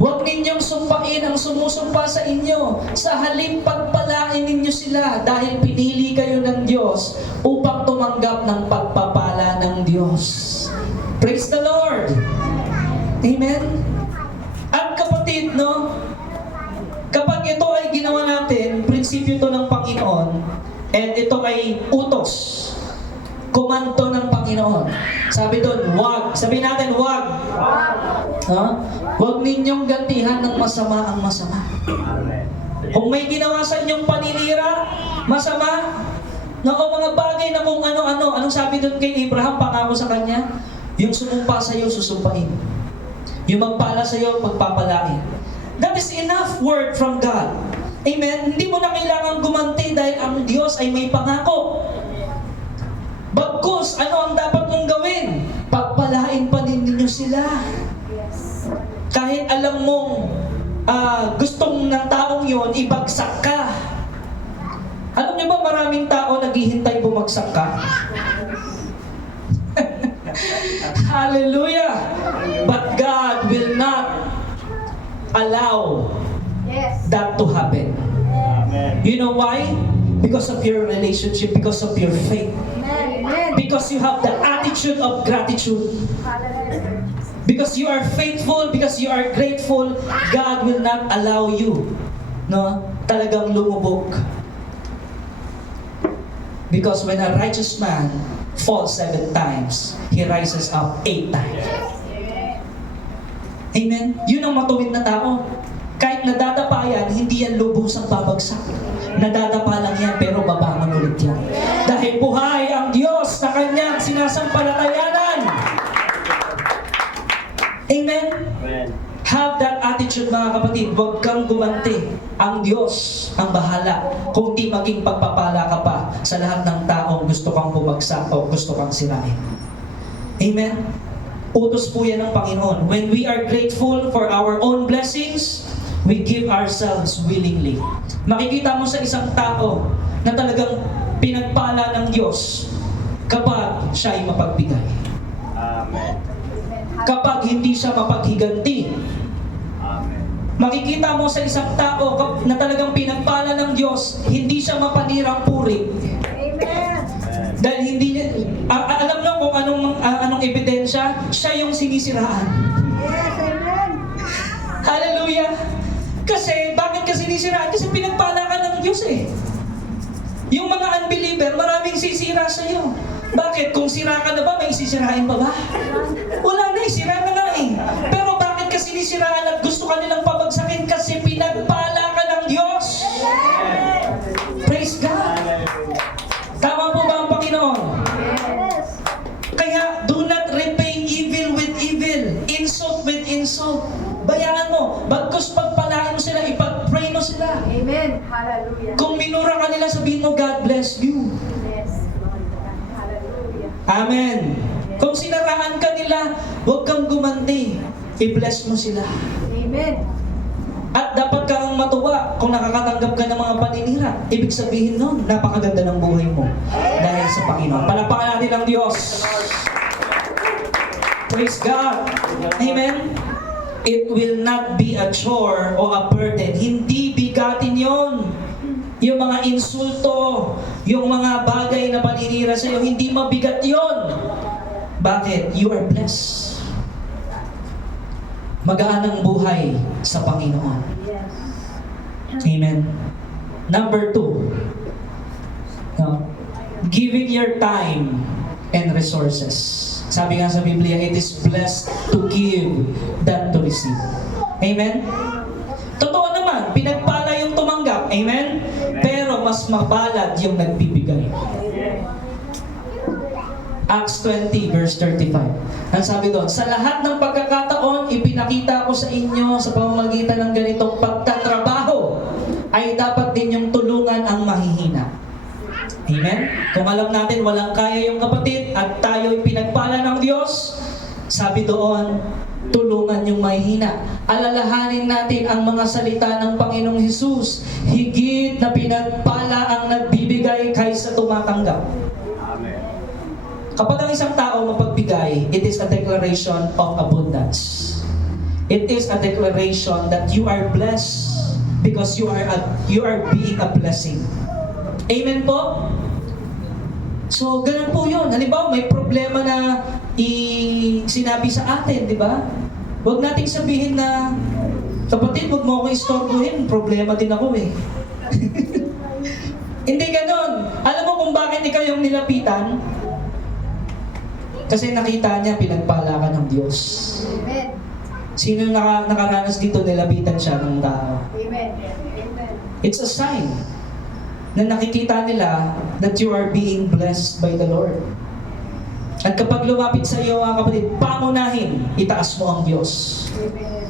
Huwag ninyong sumpain ang sumusumpa sa inyo. Sa halip pagpalain ninyo sila dahil pinili kayo ng Diyos upang tumanggap ng pagpapala ng Diyos. Praise the Lord! Amen? At kapatid, no? Kapag ito ay ginawa natin, prinsipyo ito ng Panginoon, and ito ay utos, komando ng Panginoon. Sabi doon, wag. Sabi natin, wag. Ha? Huwag ninyong gantihan ng masama ang masama. Amen. Kung may ginawa sa inyong paninira, masama, na o mga bagay na kung ano-ano, anong sabi doon kay Abraham, pangako sa kanya? Yung sumumpa sa iyo, susumpain. Yung magpala sa iyo, magpapalain. That is enough word from God. Amen? Hindi mo na kailangan gumanti dahil ang Diyos ay may pangako. Bagkus, ano ang dapat mong gawin? Pagpalain pa din ninyo sila. Yes. Kahit alam mong gustong ng taong yon, ibagsak ka. Alam niyo ba maraming tao naghihintay bumagsak ka? Hallelujah! But God will not allow Yes. that to happen. Amen. You know why? Because of your relationship, because of your faith. Amen. Because you have the attitude of gratitude. Hallelujah. Because you are faithful, because you are grateful, God will not allow you, no, talagang lumubog. Because when a righteous man falls 7 times, he rises up 8 times. Amen? Yun ang matuwid na tao. Kahit nadadapa yan, hindi yan lubusang babagsak. Nadadapa lang yan, pero babangon ulit yan. Dahil buhay ang Diyos na kanyang sinasampalatayanan. Amen? Amen. Have that attitude, mga kapatid. Huwag kang gumanti. Ang Diyos ang bahala. Kung di maging pagpapala ka pa sa lahat ng taong gusto kang bumagsak o gusto kang sirain. Amen? Utos po yan ng Panginoon. When we are grateful for our own blessings, we give ourselves willingly. Makikita mo sa isang tao na talagang pinagpala ng Diyos kapag siya ay mapagbigay. Amen. Kapag hindi siya mapaghiganti. Amen. Makikita mo sa isang tao na talagang pinagpala ng Diyos, hindi siya mapanirang puri. Amen. Dahil hindi niya, alam mo kung anong ebidensya, siya yung sinisiraan. Yes, amen. Hallelujah! Kasi, bakit ka sinisiraan? Kasi pinagpala ka ng Diyos eh. Yung mga unbeliever, maraming sisira sa iyo. Bakit? Kung sira ka na ba, may sisirain pa ba? Wala na eh, sira na nga eh. Pero bakit ka sinisiraan at gusto ka nilang pabagsakin? Kasi pinagpala ka ng Diyos. Praise God! Tama po ba ang Panginoon? Yes. Kaya, do not repay evil with evil, insult with insult. Bayaan mo, bagkus pagpalain mo sila, ipag-pray mo sila. Amen. Hallelujah. Kung minura ka nila, sabihin mo, God bless you. Yes. Hallelujah. Amen. Kung sinaraan ka nila, huwag kang gumanti. I-bless mo sila. Amen. At dapat kang matuwa kung nakakatanggap ka ng mga paninira. Ibig sabihin nun, napakaganda ng buhay mo. Dahil sa Panginoon. Palakpakan natin ang Diyos. Praise God. Amen. It will not be a chore o a burden. Hindi bigatin yon. Yung mga insulto, yung mga bagay na paninira sa iyo, hindi mabigat yon. Bakit? You are blessed. Magaan ang buhay sa Panginoon. Yes. Amen. Number 2. No? Giving your time and resources. Sabi nga sa Biblia, it is blessed to give than to receive. Amen? Totoo naman, pinagpala yung tumanggap. Amen? Pero mas mapalad yung nagbibigay. Acts 20 verse 35. Ang sabi doon, sa lahat ng pagkakataon, ipinakita ko sa inyo sa pamamagitan ng ganitong pagtatrabaho, ay dapat din yung tulungan ang mahihina. Amen? Kung alam natin walang kaya yung kapatid at tayo'y pinagpala ng Diyos, sabi doon, tulungan yung mahihina. Alalahanin natin ang mga salita ng Panginoong Hesus, higit na pinagpala ang nagbibigay kaysa tumatanggap. Amen. Kapag ang isang tao mapagbigay, it is a declaration of abundance. It is a declaration that you are blessed because you are being a blessing. Amen po? So, ganun po yun. Halimbawa, may problema na sinabi sa atin, di ba? Huwag nating sabihin na, kapatid, huwag mo akong istorbohin, problema din ako eh. Hindi ganun. Alam mo kung bakit ikaw yung nilapitan? Kasi nakita niya, pinagpala ka ng Diyos. Amen. Sino yung nakaranas dito, nilapitan siya ng tao? Amen. Amen. It's a sign na nakikita nila that you are being blessed by the Lord. At kapag lumapit sa iyo, mga kapatid, pangunahin, itaas mo ang Diyos. Amen.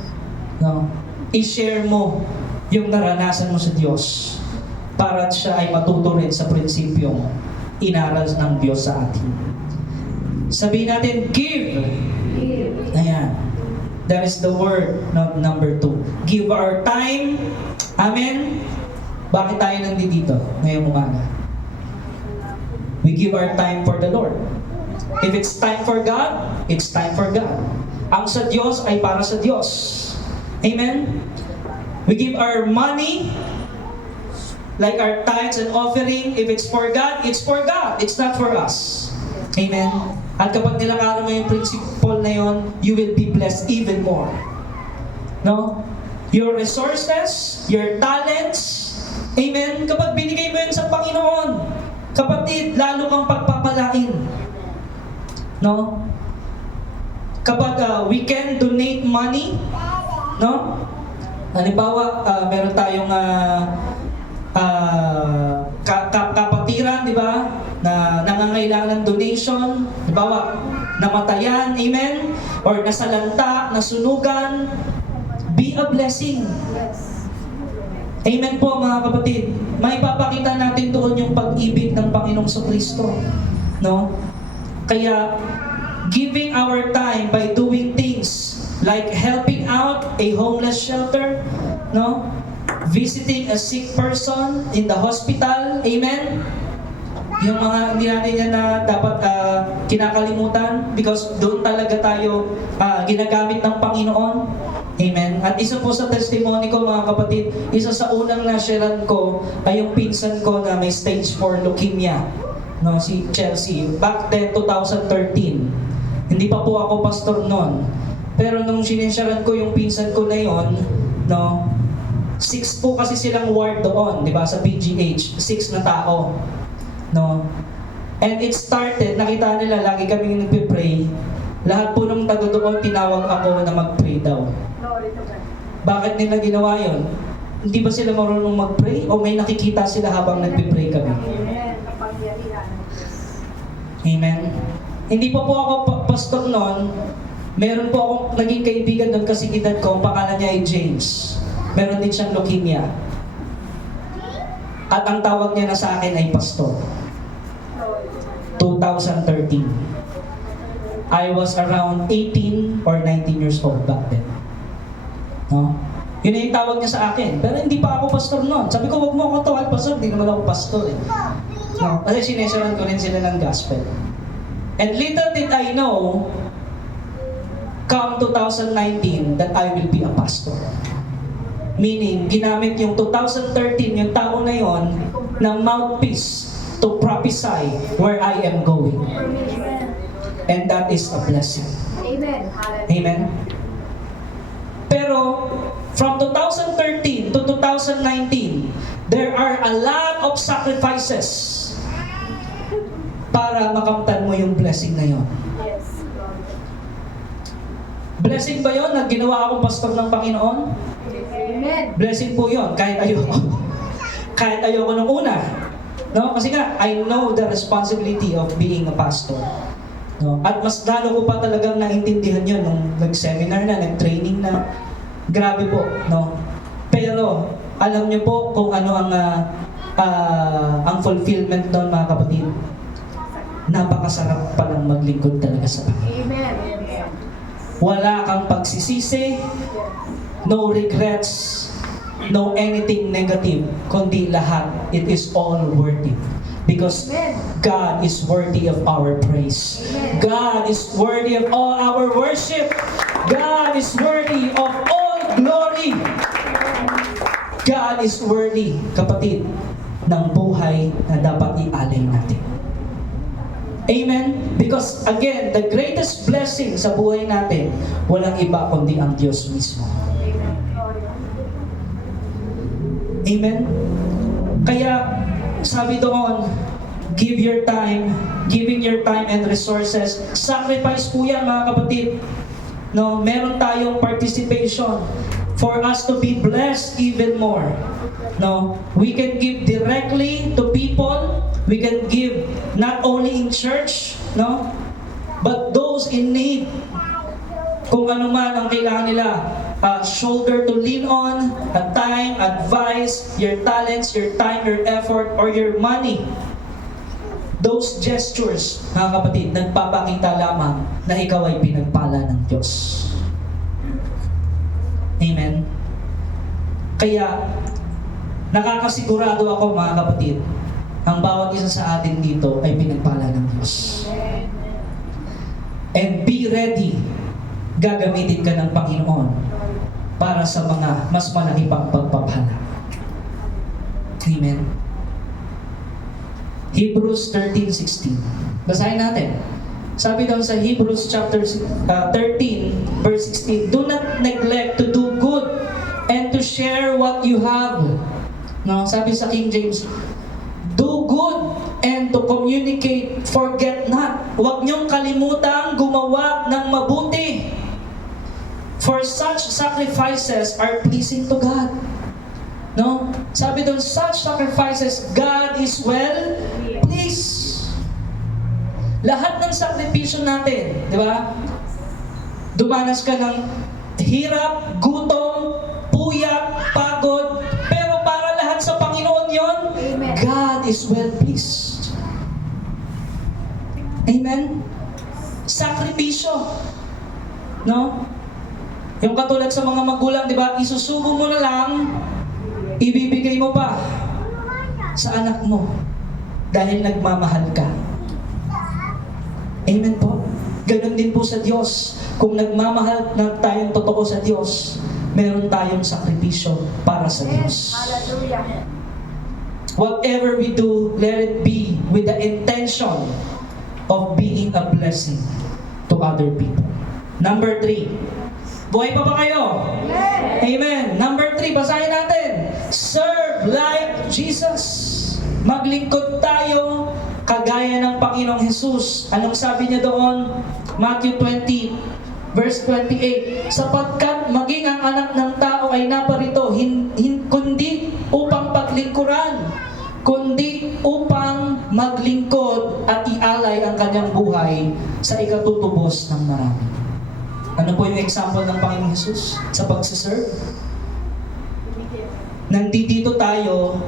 No? I-share mo yung naranasan mo sa Diyos para siya ay matuto rin sa prinsipyong inaral ng Diyos sa atin. Sabihin natin, give. Give. Ayan. That is the word number 2. Give our time. Amen? Bakit tayo nandito ngayong umaga? We give our time for the Lord. If it's time for God, it's time for God. Ang sa Diyos ay para sa Diyos. Amen? We give our money. like our tithes and offering, if it's for God, it's for God. It's not for us. Amen? At kapag nilakaran mo yung principle na yon, you will be blessed even more. No? Your resources, your talents, amen? Kapag binigay mo yun sa Panginoon, kapatid, lalo kang pagpapalain. No? Kapag we can donate money, no? Halimbawa, meron tayong kapatiran, di ba? Na nangangailangan ng donation, halimbawa, namatayan, amen? Or nasalanta, nasunugan, be a blessing. Yes. Amen po mga kapatid. May papakita natin doon yung pag-ibig ng Panginoong Kristo, no? Kaya, giving our time by doing things like helping out a homeless shelter, no? Visiting a sick person in the hospital, amen? Yung mga hindi natin yan na dapat kinakalimutan because doon talaga tayo ginagamit ng Panginoon. Amen? At isa po sa testimony ko mga kapatid, isa sa unang nasharean ko ay yung pinsan ko na may stage 4 leukemia, no? Si Chelsea. Back then, 2013. Hindi pa po ako pastor noon. Pero nung sinesharean ko yung pinsan ko na yon, no? 6 po kasi silang ward doon, di ba? Sa PGH, 6 na tao. No? And it started, nakita nila, lagi kaming nagpe-pray. Lahat po nung taga doon, tinawag ako na mag-pray daw. Glory to God. Bakit nila ginawa yon? Hindi ba sila marunong mag-pray? O may nakikita sila habang nagpe-pray kami? Amen. Kapangyarihan ng Diyos. Amen? Hindi pa po ako pastor noon. Meron po akong naging kaibigan doon kasi edad ko, ang pangalan niya ay James. Meron din siyang leukemia. At ang tawag niya na sa akin ay pastor. 2013. I was around 18 or 19 years old back then. No? Yun na yung tawag niya sa akin. Pero hindi pa ako pastor noon. Sabi ko, wag mo ako tawag pastor. Hindi naman ako pastor eh. No? Kasi sinesaran ko rin sila ng gospel. And little did I know, come 2019, that I will be a pastor. Meaning, ginamit yung 2013, yung tao na yon, ng mouthpiece to prophesy where I am going. Amen. And that is a blessing. Amen. Hallelujah. Amen? Pero, from 2013 to 2019, there are a lot of sacrifices para makamtan mo yung blessing na yon. Yes. Glory. Blessing ba yon na ginawa akong pastor ng Panginoon? Amen. Blessing po yon kahit ayoko. Kahit ayoko nung una. No? Kasi nga, I know the responsibility of being a pastor. No? At mas lalo ko pa talagang naintindihan yun nung nag-seminar na, nag-training na. Grabe po. No? Pero, alam niyo po kung ano ang fulfillment doon mga kapatid. Napakasarap palang maglingkod talaga sa Panginoon. Amen. Amen. Wala kang pagsisisi, no regrets, no anything negative, kundi lahat, it is all worth it. Because God is worthy of our praise. God is worthy of all our worship. God is worthy of all glory. God is worthy, kapatid, ng buhay na dapat ialay natin. Amen? Because again, the greatest blessing sa buhay natin, walang iba kundi ang Diyos mismo. Amen. Glory. Amen? Kaya, sabi doon, give your time, giving your time and resources. Sacrifice po yan mga kapatid. No, meron tayong participation for us to be blessed even more. No, we can give directly to people. We can give not only in church, no, but those in need. Kung ano man ang kailangan nila, shoulder to lean on, time, advice, your talents, your time, your effort, or your money. Those gestures, mga kapatid, nagpapakita lamang na ikaw ay pinagpala ng Diyos. Amen? Kaya, nakakasigurado ako mga kapatid, ang bawat isa sa atin dito ay pinagpala ng Diyos. And be ready, gagamitin ka ng Panginoon para sa mga mas malaki pang pagpapala. Amen. Hebrews 13:16. Basahin natin. Sabi doon sa Hebrews chapter 13, verse 16, do not neglect to do good and to share what you have. No, sabi sa King James, do good and to communicate, forget not. Huwag niyong kalimutang gumawa ng mabuti. For such sacrifices are pleasing to God. No? Sabi doon, such sacrifices, God is well pleased. Lahat ng sakripisyo natin, di ba? Dumanas ka ng hirap, gutom, puyat, pagod, pero para lahat sa Panginoon yon, Amen. God is well pleased. Amen? Sakripisyo. No? Yung katulad sa mga magulang, di ba? Isusubo mo na lang, ibibigay mo pa sa anak mo dahil nagmamahal ka. Amen po. Ganon din po sa Diyos. Kung nagmamahal na tayong totoo sa Diyos, meron tayong sakripisyo para sa Diyos. Hallelujah. Whatever we do, let it be with the intention of being a blessing to other people. Number 3. Buhay pa ba kayo? Amen. Number 3, basahin natin. Serve like Jesus. Maglingkod tayo kagaya ng Panginoong Jesus. Anong sabi niya doon? Matthew 20, verse 28. Sapagkat maging ang anak ng tao ay naparito, kundi upang paglingkuran, kundi upang maglingkod at ialay ang kanyang buhay sa ikatutubos ng marami. Ano po yung example ng Panginoong Jesus sa pagsiserve? Nandito tayo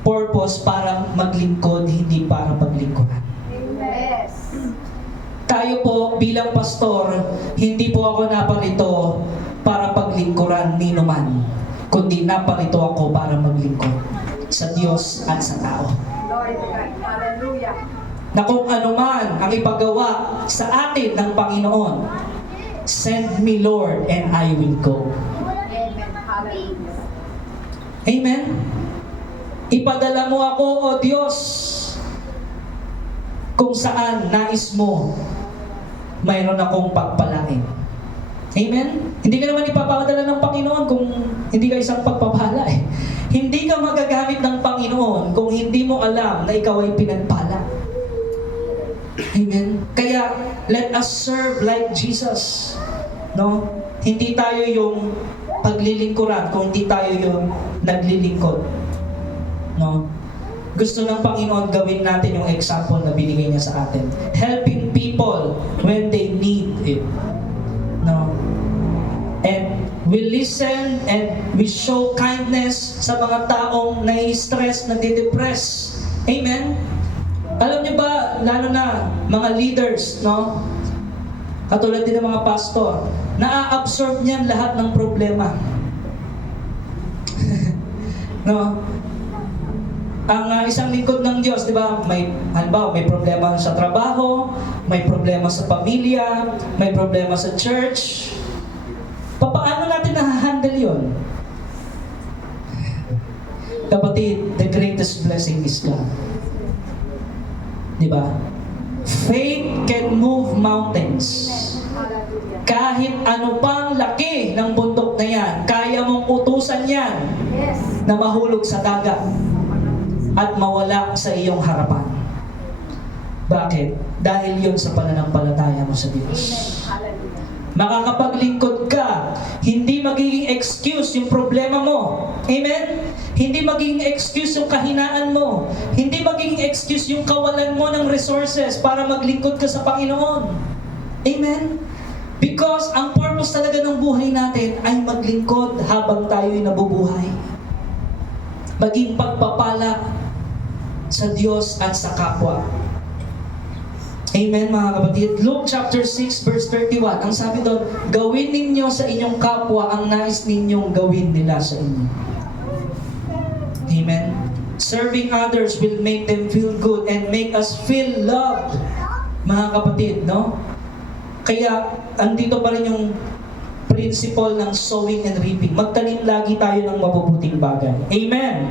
purpose para maglingkod, hindi para paglingkuran. Amen. Tayo po bilang pastor, hindi po ako naparito para paglingkuran ni numan, kundi naparito ako para maglingkod sa Diyos at sa tao. Glory to God. Hallelujah. Na kung ano man ang ipagawa sa atin ng Panginoon, send me Lord and I will go. Amen. Hallelujah. Amen? Ipadala mo ako, O Diyos, kung saan nais mo, mayroon akong pagpalain. Amen? Hindi ka naman ipapadala ng Panginoon kung hindi ka isang pagpapala eh. Hindi ka magagamit ng Panginoon kung hindi mo alam na ikaw ay pinagpala. Amen? Kaya, let us serve like Jesus. No? Hindi tayo yung paglilingkuran kung hindi tayo yung naglilingkod. No? Gusto ng Panginoon gawin natin yung example na binigay niya sa atin. Helping people when they need it. No? And we listen and we show kindness sa mga taong nai-stress, nade-depress. Amen? Alam niyo ba, lalo na mga leaders, no? Katulad din ng mga pastor, na-absorb niyan lahat ng problema. No? Ang isang lingkod ng Diyos, di ba, halimbawa, may problema sa trabaho, may problema sa pamilya, may problema sa church. Paano natin na-handle yun? Kapatid, the greatest blessing is God. Di ba? Faith can move mountains. Hallelujah. Kahit ano pang laki ng bundok na yan, kaya mong utusan yan Yes. na mahulog sa dagat at mawala sa iyong harapan. Bakit? Dahil yun sa pananampalataya mo sa Diyos. Amen. Hallelujah. Makakapaglingkod ka, hindi magiging excuse yung problema mo. Amen? Hindi magiging excuse yung kahinaan mo. Hindi magiging excuse yung kawalan mo ng resources para maglingkod ka sa Panginoon. Amen? Because ang purpose talaga ng buhay natin ay maglingkod habang tayo'y nabubuhay. Maging pagpapala sa Diyos at sa kapwa. Amen, mga kapatid. Luke chapter 6 verse 31. Ang sabi doon, gawin ninyo sa inyong kapwa ang nais ninyong gawin nila sa inyo. Amen. Serving others will make them feel good and make us feel loved. Mga kapatid, no? Kaya, andito pa rin yung principle ng sowing and reaping. Magtanim lagi tayo ng mabubuting bagay. Amen.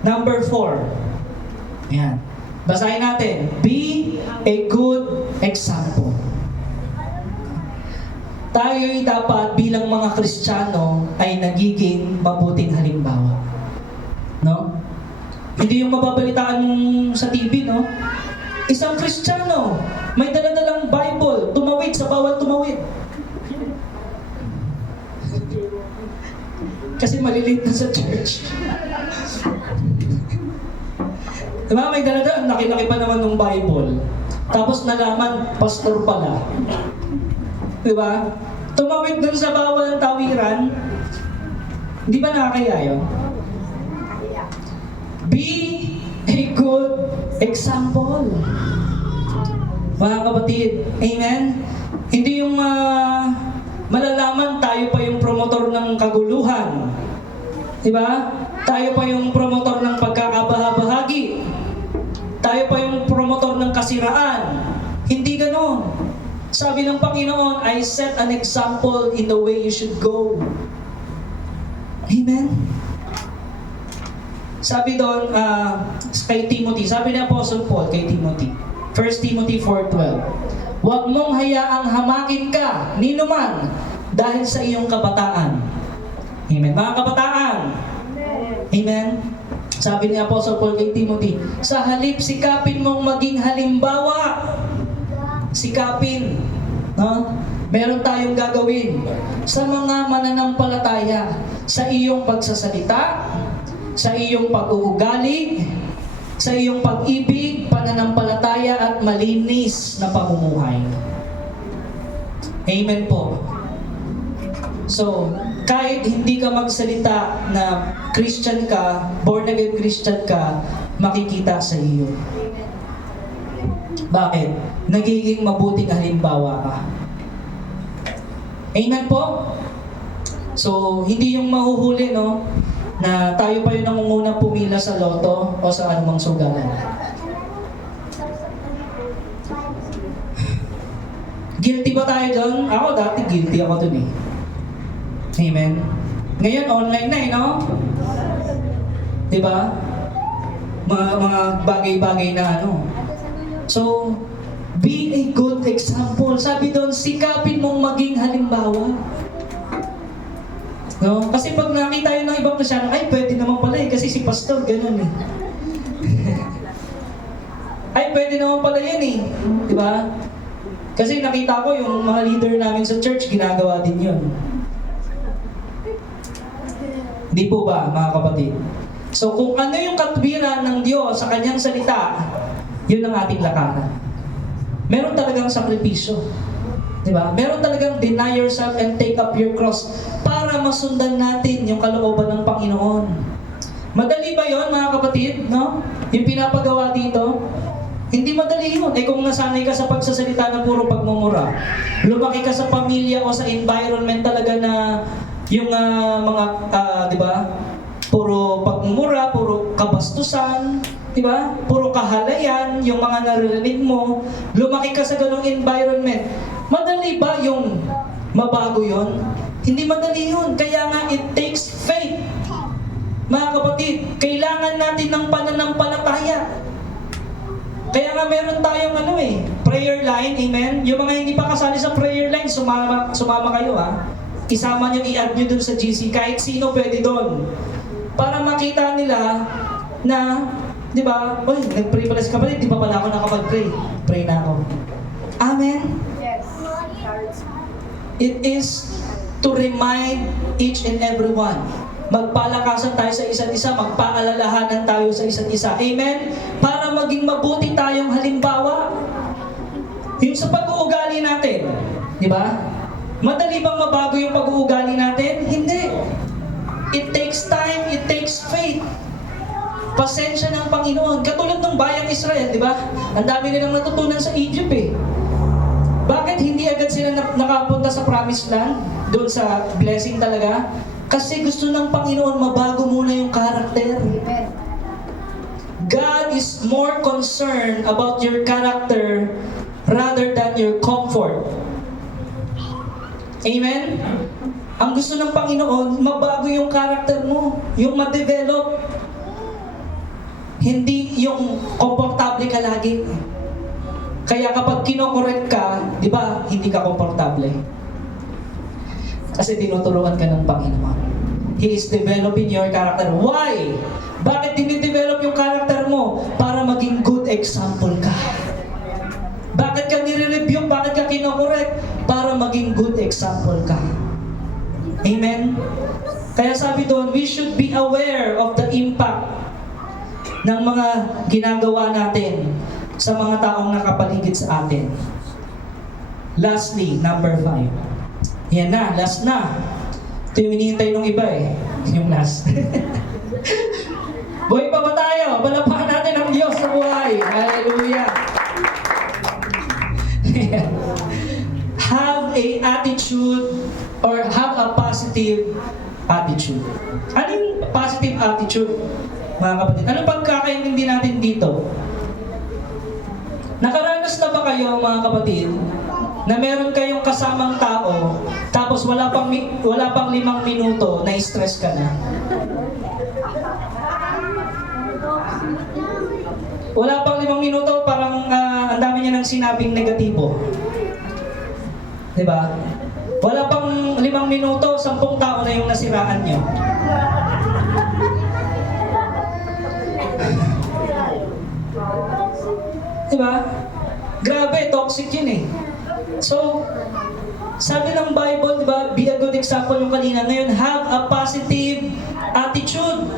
Number 4. Ayan. Basahin natin. Be a good example. Tayo'y dapat bilang mga Kristiyano ay nagiging mabuting halimbawa. No? Hindi yung mababalitaan mong sa TV, no? Isang Kristiyano, may daladalang Bible, tumawid sa bawal tumawid. Kasi maliliit na sa church. Diba? May daladalang, laki-laki pa naman ng Bible. Tapos nalaman, pastor pala. Diba? Tumawid dun sa bawal ng tawiran. Hindi ba nakakaya yun? Be a good example. Mga kapatid, amen? Hindi yung malalaman tayo pa yung promotor ng kaguluhan. Diba? Tayo pa yung promotor ng pagkakabahabahagi. Tayo pa yung promotor ng kasiraan. Hindi ganon. Sabi ng Panginoon, I set an example in the way you should go. Amen? Sabi doon, kay Timothy, sabi ni Apostle Paul kay Timothy, 1 Timothy 4:12, huwag mong hayaang hamakin ka, nino man, dahil sa iyong kabataan. Amen. Mga kabataan. Amen. Sabi ni Apostle Paul kay Timothy, sa halip sikapin mong maging halimbawa. Sikapin. No? Meron tayong gagawin sa mga mananampalataya, sa iyong pagsasalita, sa iyong pag-uugali, sa iyong pag-ibig, pananampalataya at malinis na pamumuhay. Amen po. So, kahit hindi ka magsalita na Christian ka, born again Christian ka, makikita sa iyo. Bakit? Nagiging mabuting halimbawa ka. Amen po? So, hindi yung mahuhuli, no? Na tayo pa yung nangungunang pumila sa loto o sa anumang sugalan. Guilty ba tayo doon? Ako dati guilty ako doon eh. Amen? Ngayon, online na eh, no? Diba? Mga bagay-bagay na ano. So, be a good example. Sabi doon, sikapin mong maging halimbawa. No? Kasi pag nakita yun ng ibang Kristyano, ay pwede naman pala eh, kasi si pastor, ganun eh. Ay pwede naman pala yan eh. Diba? Kasi nakita ko yung mga leader namin sa church, ginagawa din yun. Di po ba, mga kapatid? So kung ano yung katwiran ng Diyos sa kanyang salita, yun ang ating lakaran. Meron talagang sakripisyo. Diba? Meron talagang deny yourself and take up your cross para masundan natin yung kalooban ng Panginoon. Madali ba yon mga kapatid? No? Yung pinapagawa dito? Hindi madali yun. Eh kung nasanay ka sa pagsasalita ng puro pagmumura, lumaki ka sa pamilya o sa environment talaga na yung mga, di ba? Puro pagmumura, puro kabastusan, di ba? Puro kahalayan, yung mga naririnig mo. Lumaki ka sa ganung environment. Madali ba yung mabago yon? Hindi madali yun. Kaya nga, it takes faith. Mga kapatid, kailangan natin ng pananampalataya. Kaya nga meron tayong prayer line, amen? Yung mga hindi pa kasali sa prayer line, sumama kayo ha. Isama nyo, i-add nyo dun sa GC. Kahit sino pwede dun. Para makita nila na, di ba, uy, nag-pray pala si kapatid, di pa pala ako nakapag-pray. Pray na ako. Amen? Yes. It is to remind each and every one. Magpalakasan tayo sa isa't isa, magpaalalahanan tayo sa isa't isa. Amen? Para maging mabuti tayong halimbawa. Yung sa pag-uugali natin, di ba? Madali bang mabago yung pag-uugali natin? Hindi. It takes time, it takes faith. Pasensya ng Panginoon. Katulad ng bayang Israel, di ba? Ang dami nilang natutunan sa Egypt eh. Bakit hindi agad sila nakapunta sa promised land? Doon sa blessing talaga? Kasi gusto ng Panginoon mabago muna yung karakter. Amen. God is more concerned about your character rather than your comfort. Amen? Ang gusto ng Panginoon, mabago yung karakter mo, yung ma-develop. Hindi yung komportable ka lagi. Kaya kapag kinokorek ka, di ba, hindi ka komportable. Kasi tinuturuan ka ng Panginoon. He is developing your character. Why? Bakit dinidevelop yung character mo? Para maging good example ka. Bakit ka nire-review? Bakit ka kinokorek? Para maging good example ka. Amen? Kaya sabi doon, we should be aware of the impact ng mga ginagawa natin sa mga taong nakapaligid sa atin. Lastly, number 5. Yan na, last na. Ito yung hinihintay ng iba eh. Yung last. Buhay pa ba tayo? Palapakan natin ang Diyos sa buhay. Hallelujah. Have a attitude or have a positive attitude. Ano yung positive attitude, mga kapatid? Ano pagkakaintindi natin dito? Nakaranas na ba kayo, mga kapatid, na meron kayong kasamang tao, tapos wala pang 5 minuto, na-stress ka na? Wala pang 5 minuto, parang ang dami niya ng sinabing negatibo. Diba? Wala pang 5 minuto, 10 tao na yung nasiraan niyo. Diba? Grabe, toxic yun eh. So, sabi ng Bible, diba, be a good example yung kanina. Ngayon, have a positive attitude.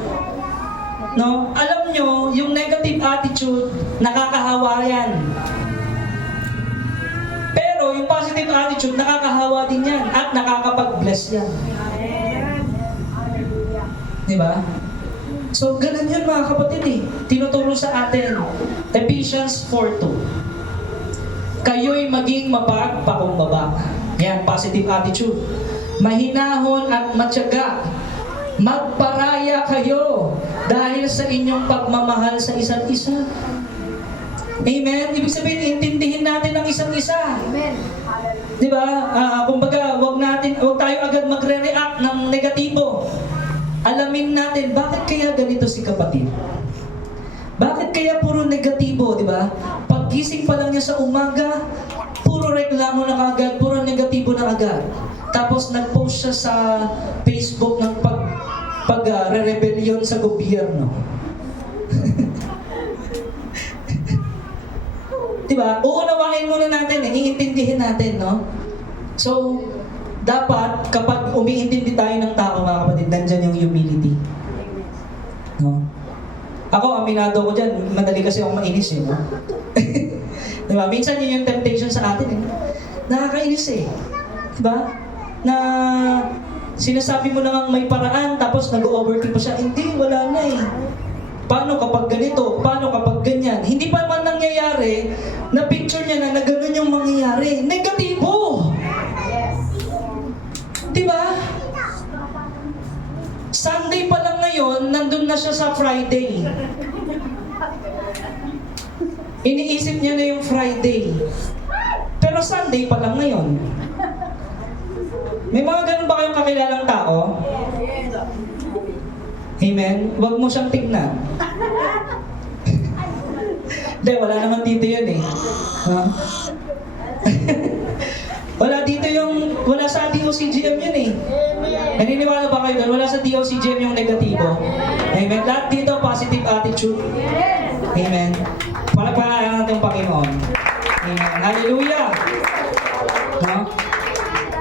No? Alam nyo, yung negative attitude, nakakahawa yan. Pero yung positive attitude, nakakahawa din yan at nakakapag-bless yan. Diba? So, ganun yun mga kapatid eh. Tinuturo sa atin. Ephesians 4:2. Kayo'y maging mapagpakumbaba. Yan, positive attitude. Mahinahon at matyaga. Magparaya kayo dahil sa inyong pagmamahal sa isa't isa. Amen? Ibig sabihin, intindihin natin ang isa't isa. Amen. Di ba? Kumbaga, wag tayo agad magre-react ng negatibo. Alamin natin, bakit kaya ganito si kapatid? Bakit kaya puro negatibo, di ba? Paggising pa lang niya sa umaga, puro reklamo na kagad, puro negatibo na agad. Tapos nag-post siya sa Facebook ng pag-rebellion sa gobyerno. Diba? Uunawain muna natin, iintindihin natin, no? So, dapat kapag umiintindi tayo ng tao, mga kapatid, nandyan yung humility. No? Ako, aminado ko dyan, madali kasi akong mainis eh, no? Diba? Minsan yun yung temptation sa atin eh. Nakakainis eh. Diba? Na sinasabi mo namang may paraan, tapos nag-overthink pa siya, hindi, wala na eh. Paano kapag ganito? Paano kapag ganyan? Hindi pa man nangyayari na picture niya na ganun yung mangyayari. Negatibo! Diba? Sunday pa lang ngayon, nandun na siya sa Friday. Iniisip niya na yung Friday. Pero Sunday pa lang ngayon. May mga ganun ba kayong kakilalang tao? Amen? Huwag mo siyang tignan. Hindi, wala naman dito yun eh. Ha? Wala sa DOCGM yun eh. Naniniwala ba kayo doon? Wala sa DOCGM yung negatibo. Amen? Lahat dito, positive attitude. Amen? Palagpalaan natin ang Panginoon. Amen? Hallelujah! Ha?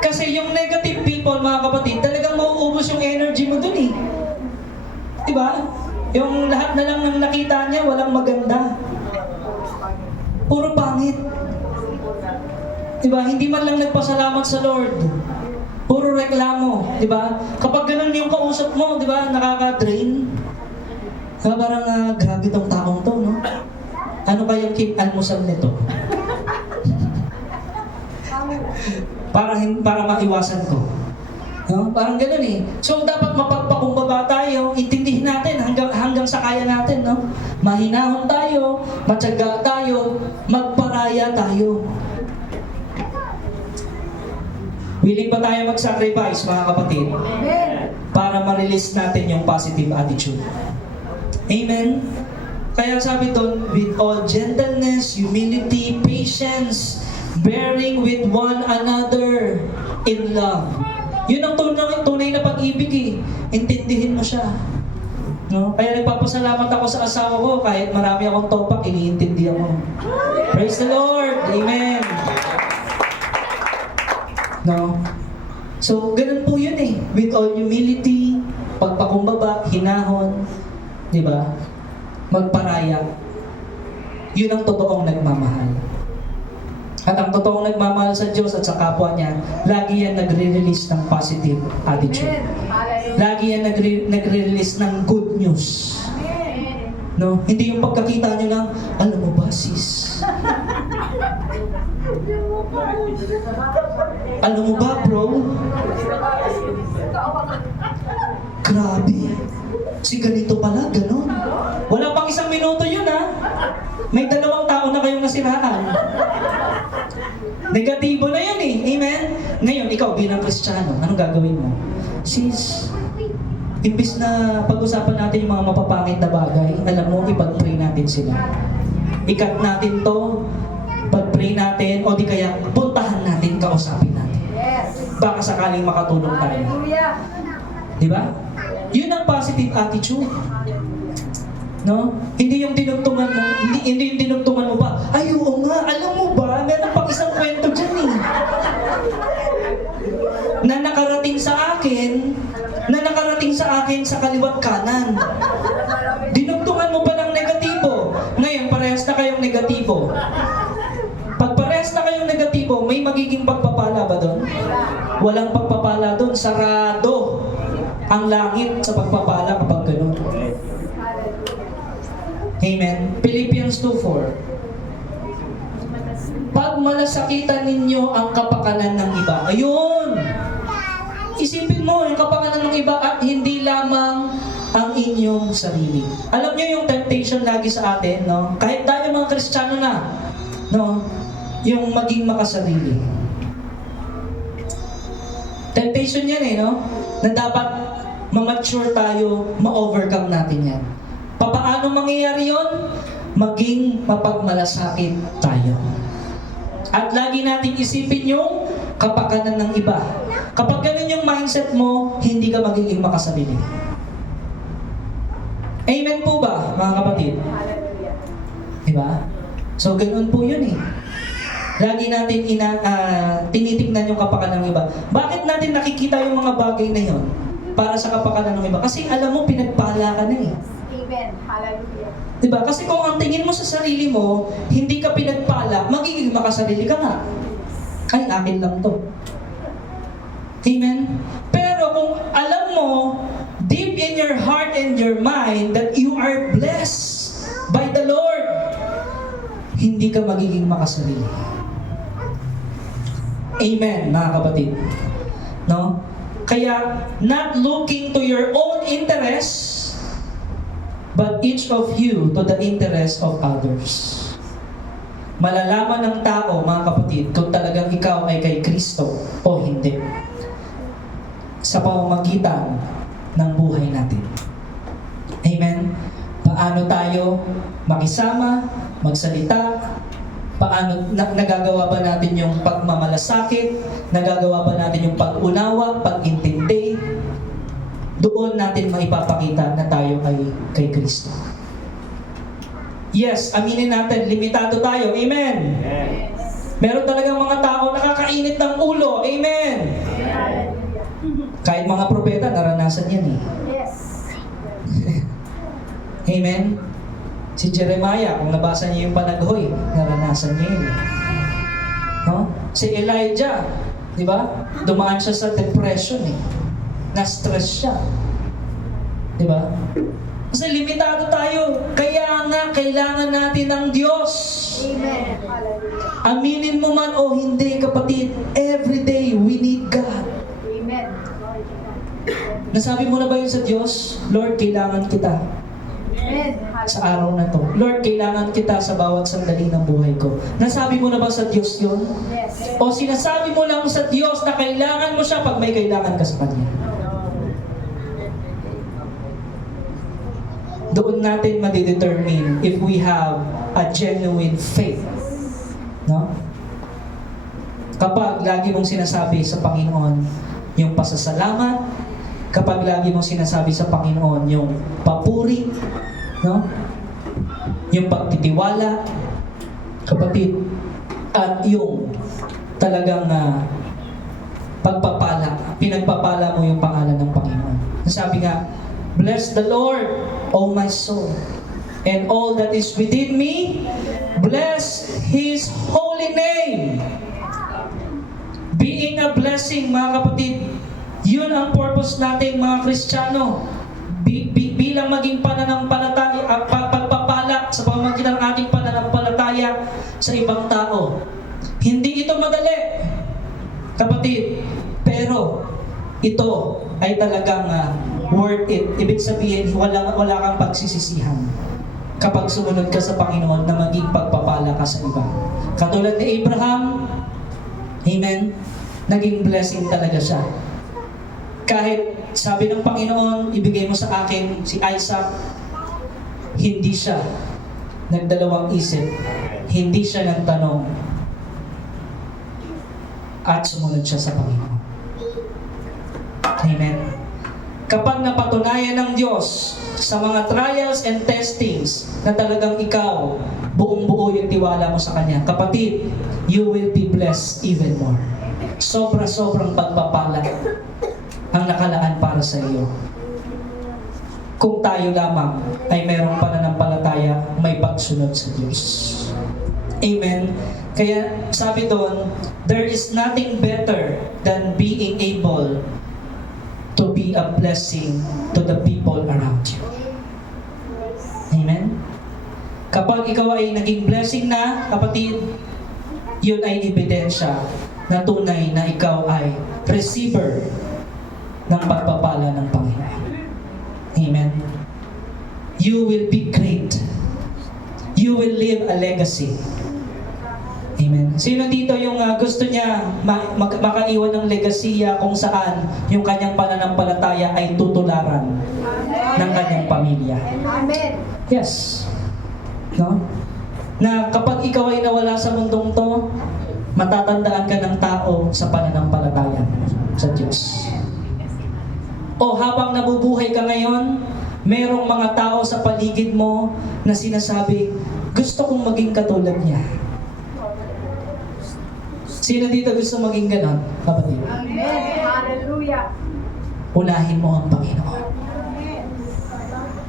Kasi yung negative people, mga kapatid, talagang mauubos yung energy mo dun eh. Diba? Yung lahat na lang ng nakita niya, walang maganda. Puro pangit. Diba? Hindi man lang nagpasalamat sa Lord. Puro reklamo. Diba? Kapag ganun yung kausap mo, diba? Nakaka-drain. Diba? Parang grabe tong taong to, no? Ano kayang almusal nito? Para maiwasan ko. No? Parang ganun eh. So dapat mapagpakumbaba tayo, intindihin natin hanggang sa kaya natin, no? Mahinahon tayo, matyaga tayo, magparaya tayo. Willing ba tayo mag-sacrifice, mga kapatid? Amen. Para ma-release natin yung positive attitude. Amen? Kaya sabi doon, with all gentleness, humility, patience, bearing with one another in love. Yun ang tunay na pag-ibig eh. Intindihin mo siya. No? Kaya nagpapasalamat ako sa asawa ko kahit marami akong topak, iniintindihan ko. Praise the Lord! Amen! No? So, ganun po yun eh. With all humility, pagpakumbaba, hinahon, di ba? Magparaya. Yun ang totoong nagmamahal. At ang totoong nagmamahal sa Diyos at sa kapwa niya, lagi yan nagre-release ng positive attitude. Amen. Hallelujah. Lagi yan nagre-release ng good news. Amen. No? Hindi yung pagkakita nyo lang, alam mo ba sis? Alam mo ba bro? Grabe. Si ganito pala, ganon. Wala pang 1 minuto yun ha. May 2 tao na kayong nasiraan. Negatibo na yun eh. Amen? Ngayon, ikaw bilang Kristiyano, anong gagawin mo? Sis, imbis na pag-usapan natin yung mga mapapangit na bagay, alam mo, ipag-pray natin sila. Ikat natin to, pag-pray natin, o di kaya puntahan natin, kausapin natin. Yes. Baka sakaling makatulong tayo. Hallelujah. Di ba? Yun ang positive attitude. No? Hindi yung dinugtungan mo, hindi yung dinugtungan mo ba, ay oo nga, alam mo ba, meron pang isang kwento dyan eh. Na nakarating sa akin sa kaliwat kanan. Dinugtungan mo pa ng negatibo. Ngayon, parehas na kayong negatibo. Pag parehas na kayong negatibo, may magiging pagpapala ba doon? Walang pagpapala doon. Sarado ang langit sa pagpapala kapag ganun. Amen. Philippians 2:4. Pag malasakitan ninyo ang kapakanan ng iba. Ayun! Isipin mo yung kapakanan ng iba at hindi lamang ang inyong sarili. Alam niyo yung temptation lagi sa atin, no? Kahit tayo mga Kristiyano na, no? Yung maging makasarili. Temptation yan eh, no? Na dapat ma-mature tayo, ma-overcome natin yan. Paano mangyayari yon? Maging mapagmalasakit tayo. At lagi nating isipin yung kapakanan ng iba. Kapag ganun yung mindset mo, hindi ka magiging makasarili. Amen po ba, mga kapatid? Hallelujah. Diba? So, ganun po yun eh. Lagi natin tinitingnan yung kapakanan ng iba. Bakit natin nakikita yung mga bagay na yun para sa kapakanan ng iba? Kasi alam mo, pinagpala ka na eh. Amen. Hallelujah. Diba? Kasi kung ang tingin mo sa sarili mo, hindi ka pinagpala, magiging makasarili ka nga. Ay, akin lang to. Amen? Pero kung alam mo, deep in your heart and your mind, that you are blessed by the Lord, hindi ka magiging makasarili. Amen, mga kapatid. No? Kaya, not looking to your own interests, but each of you to the interest of others. Malalaman ng tao, mga kapatid, kung talagang ikaw ay kay Kristo o hindi. Sa pamamagitan ng buhay natin. Amen? Paano tayo makisama, magsalita, paano nagagawa ba natin yung pagmamalasakit, nagagawa ba natin yung pag-unawa, pag-intindi, doon natin maipapakita na tayo ay kay Kristo. Yes, aminin natin, limitado tayo. Amen. Amen. Meron talagang mga tao nakakainit ng ulo. Amen. Kahit mga propeta, naranasan yan eh. Yes. Amen. Si Jeremiah, kung nabasa niyo yung panaghoy, naranasan niya yun. No? Si Elijah, di ba? Dumaan siya sa depression eh. Na-stress siya. Di ba? Kasi limitado tayo. Kaya nga, kailangan natin ng Diyos. Amen. Hallelujah. Aminin mo man o hindi, kapatid, every day we need God. Amen. Nasabi mo na ba yun sa Diyos? Lord, kailangan kita Amen. sa araw na to. Lord, kailangan kita sa bawat sandali ng buhay ko. Nasabi mo na ba sa Diyos yun? Yes. O sinasabi mo lang sa Diyos na kailangan mo siya pag may kailangan ka sa Kanya? doon natin madidetermine if we have a genuine faith. No? Kapag lagi mong sinasabi sa Panginoon yung pasasalamat, kapag lagi mong sinasabi sa Panginoon yung papuri, no? Yung pagtitiwala, kapatid, at yung talagang pagpapala, pinagpapala mo yung pangalan ng Panginoon. Sabi nga, bless the Lord, O my soul, and all that is within me, bless His holy name. Being a blessing, mga kapatid, yun ang purpose natin, mga Kristiyano. Bilang maging pananampalataya, pagpapala sa pamamagitan ng ating pananampalataya sa ibang tao. Hindi ito madali, kapatid, pero ito ay talagang worth it. Ibig sabihin, wala kang pagsisisihan kapag sumunod ka sa Panginoon na maging pagpapala ka sa iba. Katulad ni Abraham, amen, naging blessing talaga siya. Kahit sabi ng Panginoon, ibigay mo sa akin si Isaac, hindi siya nagdalawang isip, hindi siya nagtanong, at sumunod siya sa Panginoon. Amen. Kapag napatunayan ng Diyos sa mga trials and testings na talagang ikaw, buong-buo yung tiwala mo sa Kanya, kapatid, you will be blessed even more. Sobra-sobrang pagpapala ang nakalaan para sa iyo. Kung tayo lamang ay mayroong pananampalataya, may pagsunod sa Diyos. Amen. Kaya sabi doon, there is nothing better than being able to be a blessing to the people around you. Amen. Kapag ikaw ay naging blessing na, kapatid, yun ay ebidensya na tunay na ikaw ay receiver ng pagpapala ng Panginoon. Amen. You will be great. You will leave a legacy. Amen. Sino dito yung gusto niya makaiwan ng legasiya kung saan yung kanyang pananampalataya ay tutularan ng kanyang pamilya? Amen. Yes. No? Na kapag ikaw ay nawala sa mundong to, matatandaan ka ng tao sa pananampalataya sa Diyos. O habang nabubuhay ka ngayon, merong mga tao sa paligid mo na sinasabi, gusto kong maging katulad niya. Sino dito gusto maging ganon, kapatid? Amen. Hallelujah. Unahin mo ang Panginoon.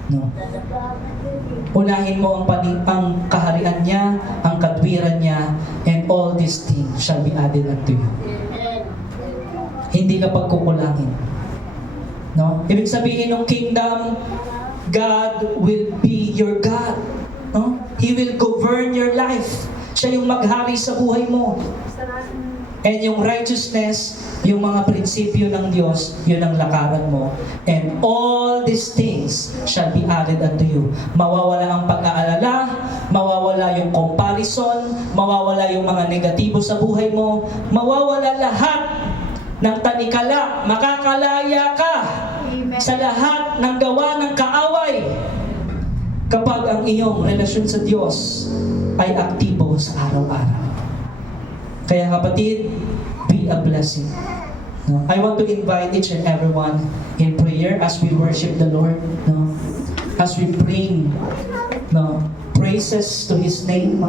No? Unahin mo ang kaharian niya, ang katwiran niya, and all these things shall be added unto you. Hindi ka pagkukulangin. No? Ibig sabihin ng kingdom, God will be your God. No? He will govern your life. Siya yung maghari sa buhay mo. And yung righteousness, yung mga prinsipyo ng Diyos, yun ang lakaran mo. And all these things shall be added unto you. Mawawala ang pag-aalala, mawawala yung comparison, mawawala yung mga negatibo sa buhay mo, mawawala lahat ng tanikala, makakalaya ka Amen. sa lahat ng gawa ng kaaway kapag ang iyong relasyon sa Diyos ay aktibo sa araw-araw. Kaya kapatid, be a blessing. No? I want to invite each and everyone in prayer as we worship the Lord. No? As we bring praises to His name.